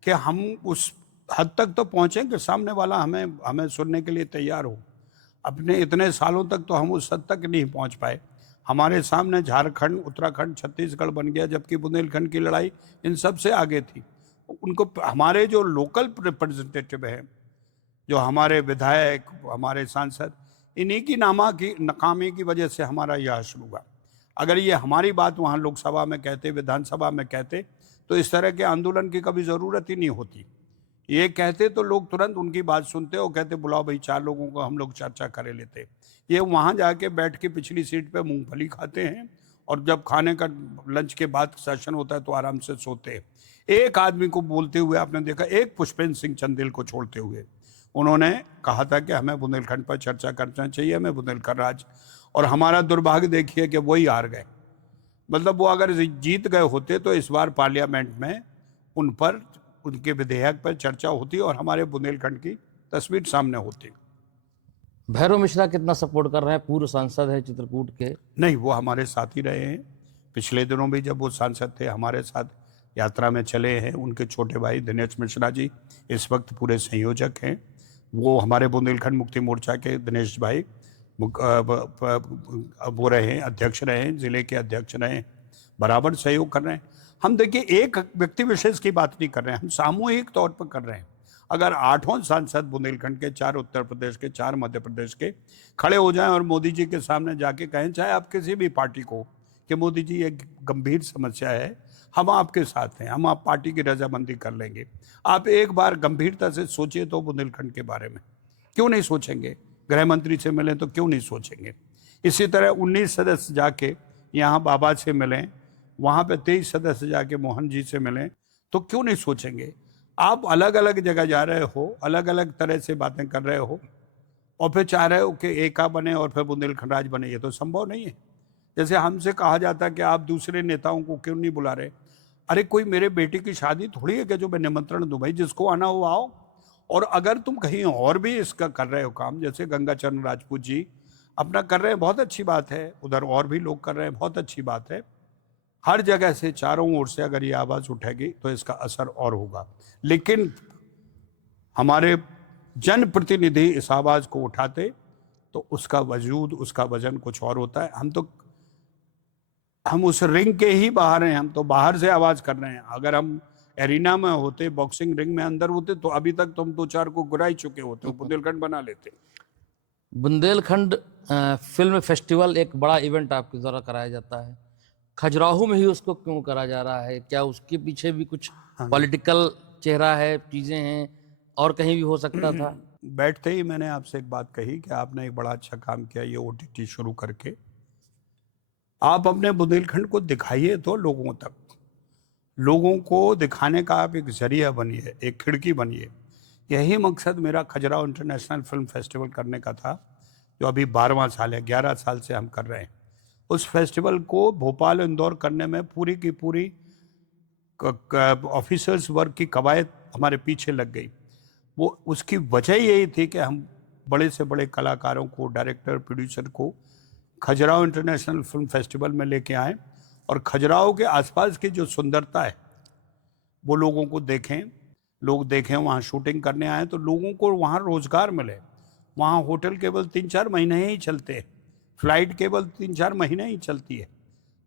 कि हम उस हद तक तो पहुँचें कि सामने वाला हमें हमें सुनने के लिए तैयार हो। अपने इतने सालों तक तो हम उस हद तक नहीं पहुँच पाए। हमारे सामने झारखंड, उत्तराखंड, छत्तीसगढ़ बन गया, जबकि बुंदेलखंड की लड़ाई इन सब से आगे थी। उनको हमारे जो लोकल रिप्रेजेंटेटिव हैं, जो हमारे विधायक, हमारे सांसद, इन्हीं की नाकामी की वजह से हमारा यह हासिल हुआ। अगर ये हमारी बात वहाँ लोकसभा में कहते, विधानसभा में कहते, तो इस तरह के आंदोलन की कभी ज़रूरत ही नहीं होती। ये कहते तो लोग तुरंत उनकी बात सुनते और कहते बुलाओ भाई 4 लोगों को हम लोग चर्चा करे लेते। ये वहाँ जाके बैठ के पिछली सीट पे मूंगफली खाते हैं और जब खाने का लंच के बाद सेशन होता है तो आराम से सोते हैं। एक आदमी को बोलते हुए आपने देखा, एक पुष्पेंद्र सिंह चंदेल को छोड़ते हुए, उन्होंने कहा था कि हमें बुंदेलखंड पर चर्चा करना चाहिए, हमें बुंदेलखंड राज। और हमारा दुर्भाग्य देखिए कि वही हार गए। मतलब वो अगर जीत गए होते तो इस बार पार्लियामेंट में उन पर, उनके विधेयक पर चर्चा होती और हमारे बुंदेलखंड की तस्वीर सामने होती। भैरव मिश्रा कितना सपोर्ट कर रहे हैं? पूर्व सांसद है चित्रकूट के। नहीं, वो हमारे साथ ही रहे हैं। पिछले दिनों भी जब वो सांसद थे हमारे साथ यात्रा में चले हैं। उनके छोटे भाई दिनेश मिश्रा जी इस वक्त पूरे संयोजक हैं। वो हमारे बुंदेलखंड मुक्ति मोर्चा के दिनेश भाई वो रहे हैं, अध्यक्ष रहे हैं, जिले के अध्यक्ष रहे हैं, बराबर सहयोग कर रहे हैं। हम देखिए एक व्यक्ति विशेष की बात नहीं कर रहे हैं, हम सामूहिक तौर पर कर रहे हैं। अगर 8 सांसद बुंदेलखंड के, 4 उत्तर प्रदेश के, 4 मध्य प्रदेश के खड़े हो जाएं और मोदी जी के सामने जाके कहें, चाहे आप किसी भी पार्टी को, कि मोदी जी एक गंभीर समस्या है, हम आपके साथ हैं, हम आप पार्टी की रजामंदी कर लेंगे। आप एक बार गंभीरता से सोचिए तो बुंदेलखंड के बारे में क्यों नहीं सोचेंगे? गृह मंत्री से मिलें तो क्यों नहीं सोचेंगे? इसी तरह 19 सदस्य जाके यहाँ बाबा से मिलें, वहाँ पे 23 सदस्य जाके मोहन जी से मिलें, तो क्यों नहीं सोचेंगे? आप अलग अलग जगह जा रहे हो, अलग अलग तरह से बातें कर रहे हो और फिर चाह रहे हो कि एका बने और फिर बुंदेलखंड राज बने। ये तो संभव नहीं है। जैसे हमसे कहा जाता है कि आप दूसरे नेताओं को क्यों नहीं बुला रहे। अरे कोई मेरे बेटे की शादी थोड़ी है कि जो मैं निमंत्रण दूं? भाई जिसको आना हो आओ। और अगर तुम कहीं और भी इसका कर रहे हो काम, जैसे गंगाचरण राजपूत जी अपना कर रहे हैं, बहुत अच्छी बात है, उधर और भी लोग कर रहे हैं, बहुत अच्छी बात है। हर जगह से, चारों ओर से अगर ये आवाज़ उठेगी तो इसका असर और होगा। लेकिन हमारे जनप्रतिनिधि इस आवाज़ को उठाते तो उसका वजूद, उसका वजन कुछ और होता है। हम उस रिंग के ही बाहर हैं, हम तो बाहर से आवाज़ कर रहे हैं। अगर हम एरिना में होते, बॉक्सिंग रिंग में अंदर होते, तो अभी तक तुम 2-4 को गिरा चुके होते, बुंदेलखंड बना लेते। बुंदेलखंड फिल्म फेस्टिवल एक बड़ा इवेंट आपके द्वारा कराया जाता है, खजुराहो में ही उसको क्यों करा जा रहा है? क्या उसके पीछे भी कुछ पॉलिटिकल चेहरा है, चीजें हैं, और कहीं भी हो सकता था? बैठते ही मैंने आपसे एक बात कही कि आपने एक बड़ा अच्छा काम किया ये OTT शुरू करके। आप अपने बुंदेलखंड को दिखाइए तो लोगों तक, लोगों को दिखाने का आप एक जरिया बनिए, एक खिड़की बनिए। यही मकसद मेरा खजुराहो इंटरनेशनल फिल्म फेस्टिवल करने का था, जो अभी 12वां साल है, 11 साल से हम कर रहे हैं। उस फेस्टिवल को भोपाल, इंदौर करने में पूरी की पूरी ऑफिसर्स वर्क की कवायद हमारे पीछे लग गई। वो उसकी वजह यही थी कि हम बड़े से बड़े कलाकारों को, डायरेक्टर, प्रोड्यूसर को खजुराहो इंटरनेशनल फिल्म फेस्टिवल में लेके आए और खजुराहो के आसपास की जो सुंदरता है वो लोगों को देखें, लोग देखें। वहाँ शूटिंग करने आए तो लोगों को वहाँ रोजगार मिले। वहाँ होटल केवल 3-4 महीने ही चलते हैं, फ्लाइट केवल 3-4 महीने ही चलती है।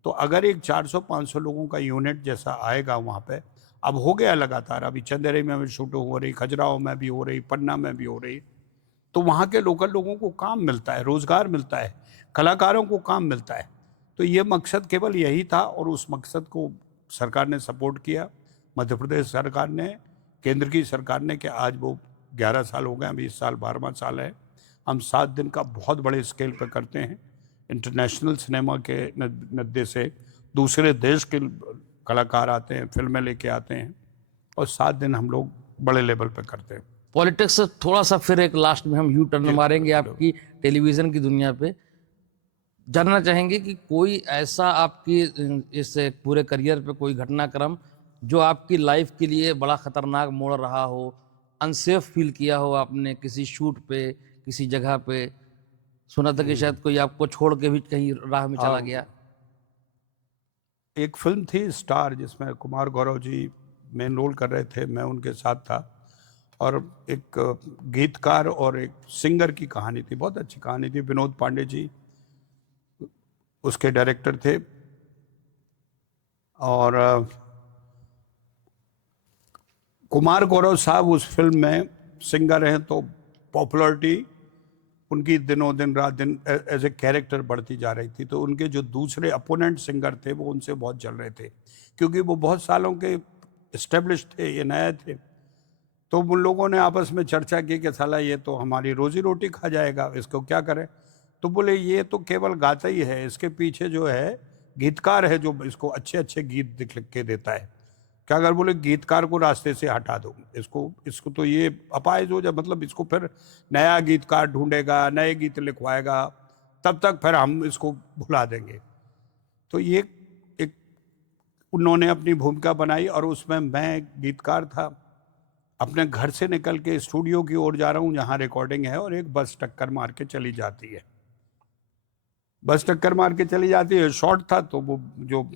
तो अगर एक 400-500 लोगों का यूनिट जैसा आएगा वहाँ पे, अब हो गया लगातार, अभी चंदेरी में भी शूटिंग हो रही, खजुराहो में भी हो रही, पन्ना में भी हो रही, तो वहाँ के लोकल लोगों को काम मिलता है, रोजगार मिलता है, कलाकारों को काम मिलता है। तो ये मकसद केवल यही था और उस मकसद को सरकार ने सपोर्ट किया। मध्य प्रदेश सरकार ने, केंद्र की सरकार ने, कि आज वो 11 साल हो गए, अभी इस साल 12वां साल है। हम 7 दिन का बहुत बड़े स्केल पर करते हैं। इंटरनेशनल सिनेमा के नद्दे से दूसरे देश के कलाकार आते हैं, फिल्में लेके आते हैं और 7 दिन हम लोग बड़े लेवल पर करते हैं। पॉलिटिक्स से थोड़ा सा फिर एक लास्ट में हम यू टर्न मारेंगे आपकी टेलीविज़न की दुनिया पे। जानना चाहेंगे कि कोई ऐसा आपकी इस पूरे करियर पे कोई घटनाक्रम जो आपकी लाइफ के लिए बड़ा खतरनाक मोड़ रहा हो, अनसेफ फील किया हो आपने किसी शूट पे, किसी जगह पे? सुना था कि शायद कोई आपको छोड़ के भी कहीं राह में चला गया। एक फिल्म थी स्टार, जिसमें कुमार गौरव जी मेन रोल कर रहे थे, मैं उनके साथ था। और एक गीतकार और एक सिंगर की कहानी थी, बहुत अच्छी कहानी थी। विनोद पांडे जी उसके डायरेक्टर थे। और कुमार गौरव साहब उस फिल्म में सिंगर हैं, तो पॉपुलैरिटी उनकी दिनों दिन रात दिन एज ए कैरेक्टर बढ़ती जा रही थी। तो उनके जो दूसरे अपोनेंट सिंगर थे वो उनसे बहुत जल रहे थे, क्योंकि वो बहुत सालों के इस्टेब्लिश थे, ये नए थे। तो उन लोगों ने आपस में चर्चा की कि साला ये तो हमारी रोजी रोटी खा जाएगा, इसको क्या करें। तो बोले ये तो केवल गाता ही है, इसके पीछे जो है गीतकार है जो इसको अच्छे अच्छे गीत लिख के देता है। क्या अगर बोले गीतकार को रास्ते से हटा दो, इसको तो ये अपाहिज हो जाए, मतलब इसको फिर नया गीतकार ढूंढेगा, नए गीत लिखवाएगा, तब तक फिर हम इसको भुला देंगे। तो ये एक उन्होंने अपनी भूमिका बनाई, और उसमें मैं गीतकार था। अपने घर से निकल के स्टूडियो की ओर जा रहा हूँ जहाँ रिकॉर्डिंग है, और एक बस टक्कर मार के चली जाती है। बस टक्कर मार के चली जाती है, शॉट था, तो वो जो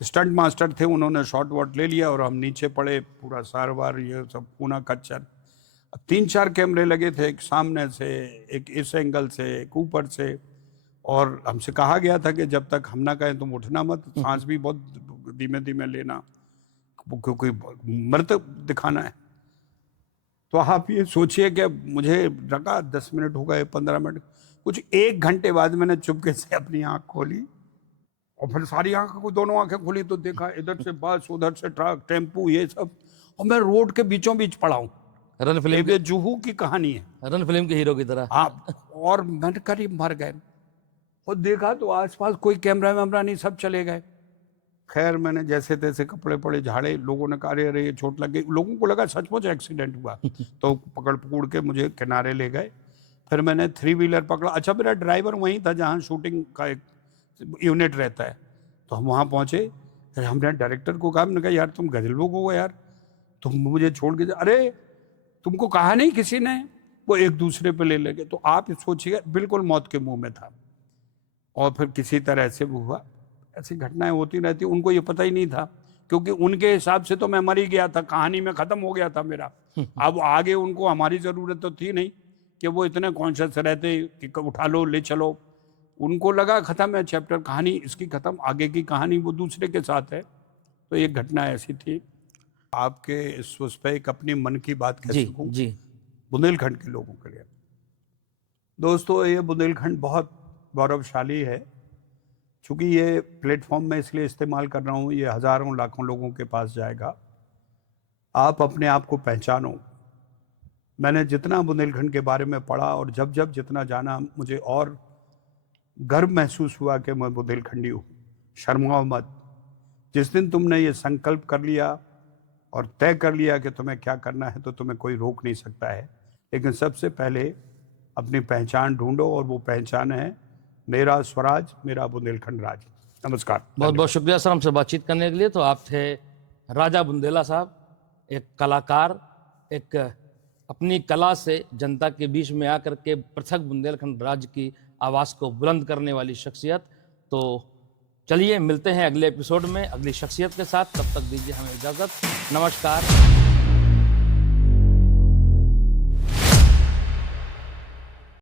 स्टंट मास्टर थे उन्होंने शॉट वॉट ले लिया, और हम नीचे पड़े, पूरा सारवार ये सब पूना कच्चर। 3-4 कैमरे लगे थे, एक सामने से, एक इस एंगल से, एक ऊपर से। और हमसे कहा गया था कि जब तक हम ना कहें तुम उठना मत, सांस भी बहुत धीमे धीमे लेना, क्योंकि मर्द दिखाना है। तो आप ये सोचिए कि मुझे लगा 10 मिनट हो गए, 15 मिनट, कुछ 1 घंटे बाद मैंने चुपके से अपनी आंख खोली, और फिर सारी दोनों आंखें खुली तो देखा इधर से बस, उधर से ट्रक, टेम्पू, ये सब, और मैं रोड के बीचों बीच पड़ा हूँ। रन फिल्म ये जुहू की कहानी है, रन फिल्म के हीरो की तरह। हाँ। और मैंने करीब मर गए, और देखा तो आसपास कोई कैमरा वैमरा नहीं, सब चले गए। खैर मैंने जैसे तैसे कपड़े पड़े झाड़े, लोगों ने कहा अरे ये चोट लग गई, लोगों को लगा सचमुच एक्सीडेंट हुआ। तो पकड़ के मुझे किनारे ले गए। फिर मैंने 3 व्हीलर पकड़ा। अच्छा, मेरा ड्राइवर वहीं था जहाँ शूटिंग का एक यूनिट रहता है। तो हम वहाँ पहुँचे, फिर हमने डायरेक्टर को कहा, हमने कहा यार तुम गजल लोग हो यार, तुम मुझे छोड़ के अरे तुमको कहा नहीं किसी ने। वो एक दूसरे पे ले लगे। तो आप सोचिए, बिल्कुल मौत के मुंह में था। और फिर किसी तरह से वो हुआ। ऐसी घटनाएं होती रहती, उनको ये पता ही नहीं था, क्योंकि उनके हिसाब से तो मैं मर ही गया था, कहानी में खत्म हो गया था मेरा। अब आगे उनको हमारी जरूरत तो थी नहीं कि वो इतने कॉन्शियस रहते कि उठा लो ले चलो। उनको लगा खत्म है चैप्टर, कहानी इसकी खत्म, आगे की कहानी वो दूसरे के साथ है। तो एक घटना ऐसी थी। आपके इस पे एक अपनी मन की बात कह सकूं जी बुंदेलखंड के लोगों के लिए। दोस्तों, ये बुंदेलखंड बहुत गौरवशाली है। चूँकि ये प्लेटफॉर्म मैं इसलिए इस्तेमाल कर रहा हूँ, ये हज़ारों लाखों लोगों के पास जाएगा। आप अपने आप को पहचानो। मैंने जितना बुंदेलखंड के बारे में पढ़ा और जब जब जितना जाना, मुझे और गर्व महसूस हुआ कि मैं बुंदेलखंडी हूँ। शर्माओ मत। जिस दिन तुमने ये संकल्प कर लिया और तय कर लिया कि तुम्हें क्या करना है, तो तुम्हें कोई रोक नहीं सकता है। लेकिन सबसे पहले अपनी पहचान ढूंढो, और वो पहचान है मेरा स्वराज, मेरा बुंदेलखंड राज। नमस्कार। बहुत बहुत शुक्रिया सर हमसे बातचीत करने के लिए। तो आप थे राजा बुंदेला साहब, एक कलाकार, एक अपनी कला से जनता के बीच में आकर के पृथक बुंदेलखंड राज्य की आवाज़ को बुलंद करने वाली शख्सियत। तो चलिए मिलते हैं अगले एपिसोड में अगली शख्सियत के साथ। तब तक दीजिए हमें इजाज़त। नमस्कार।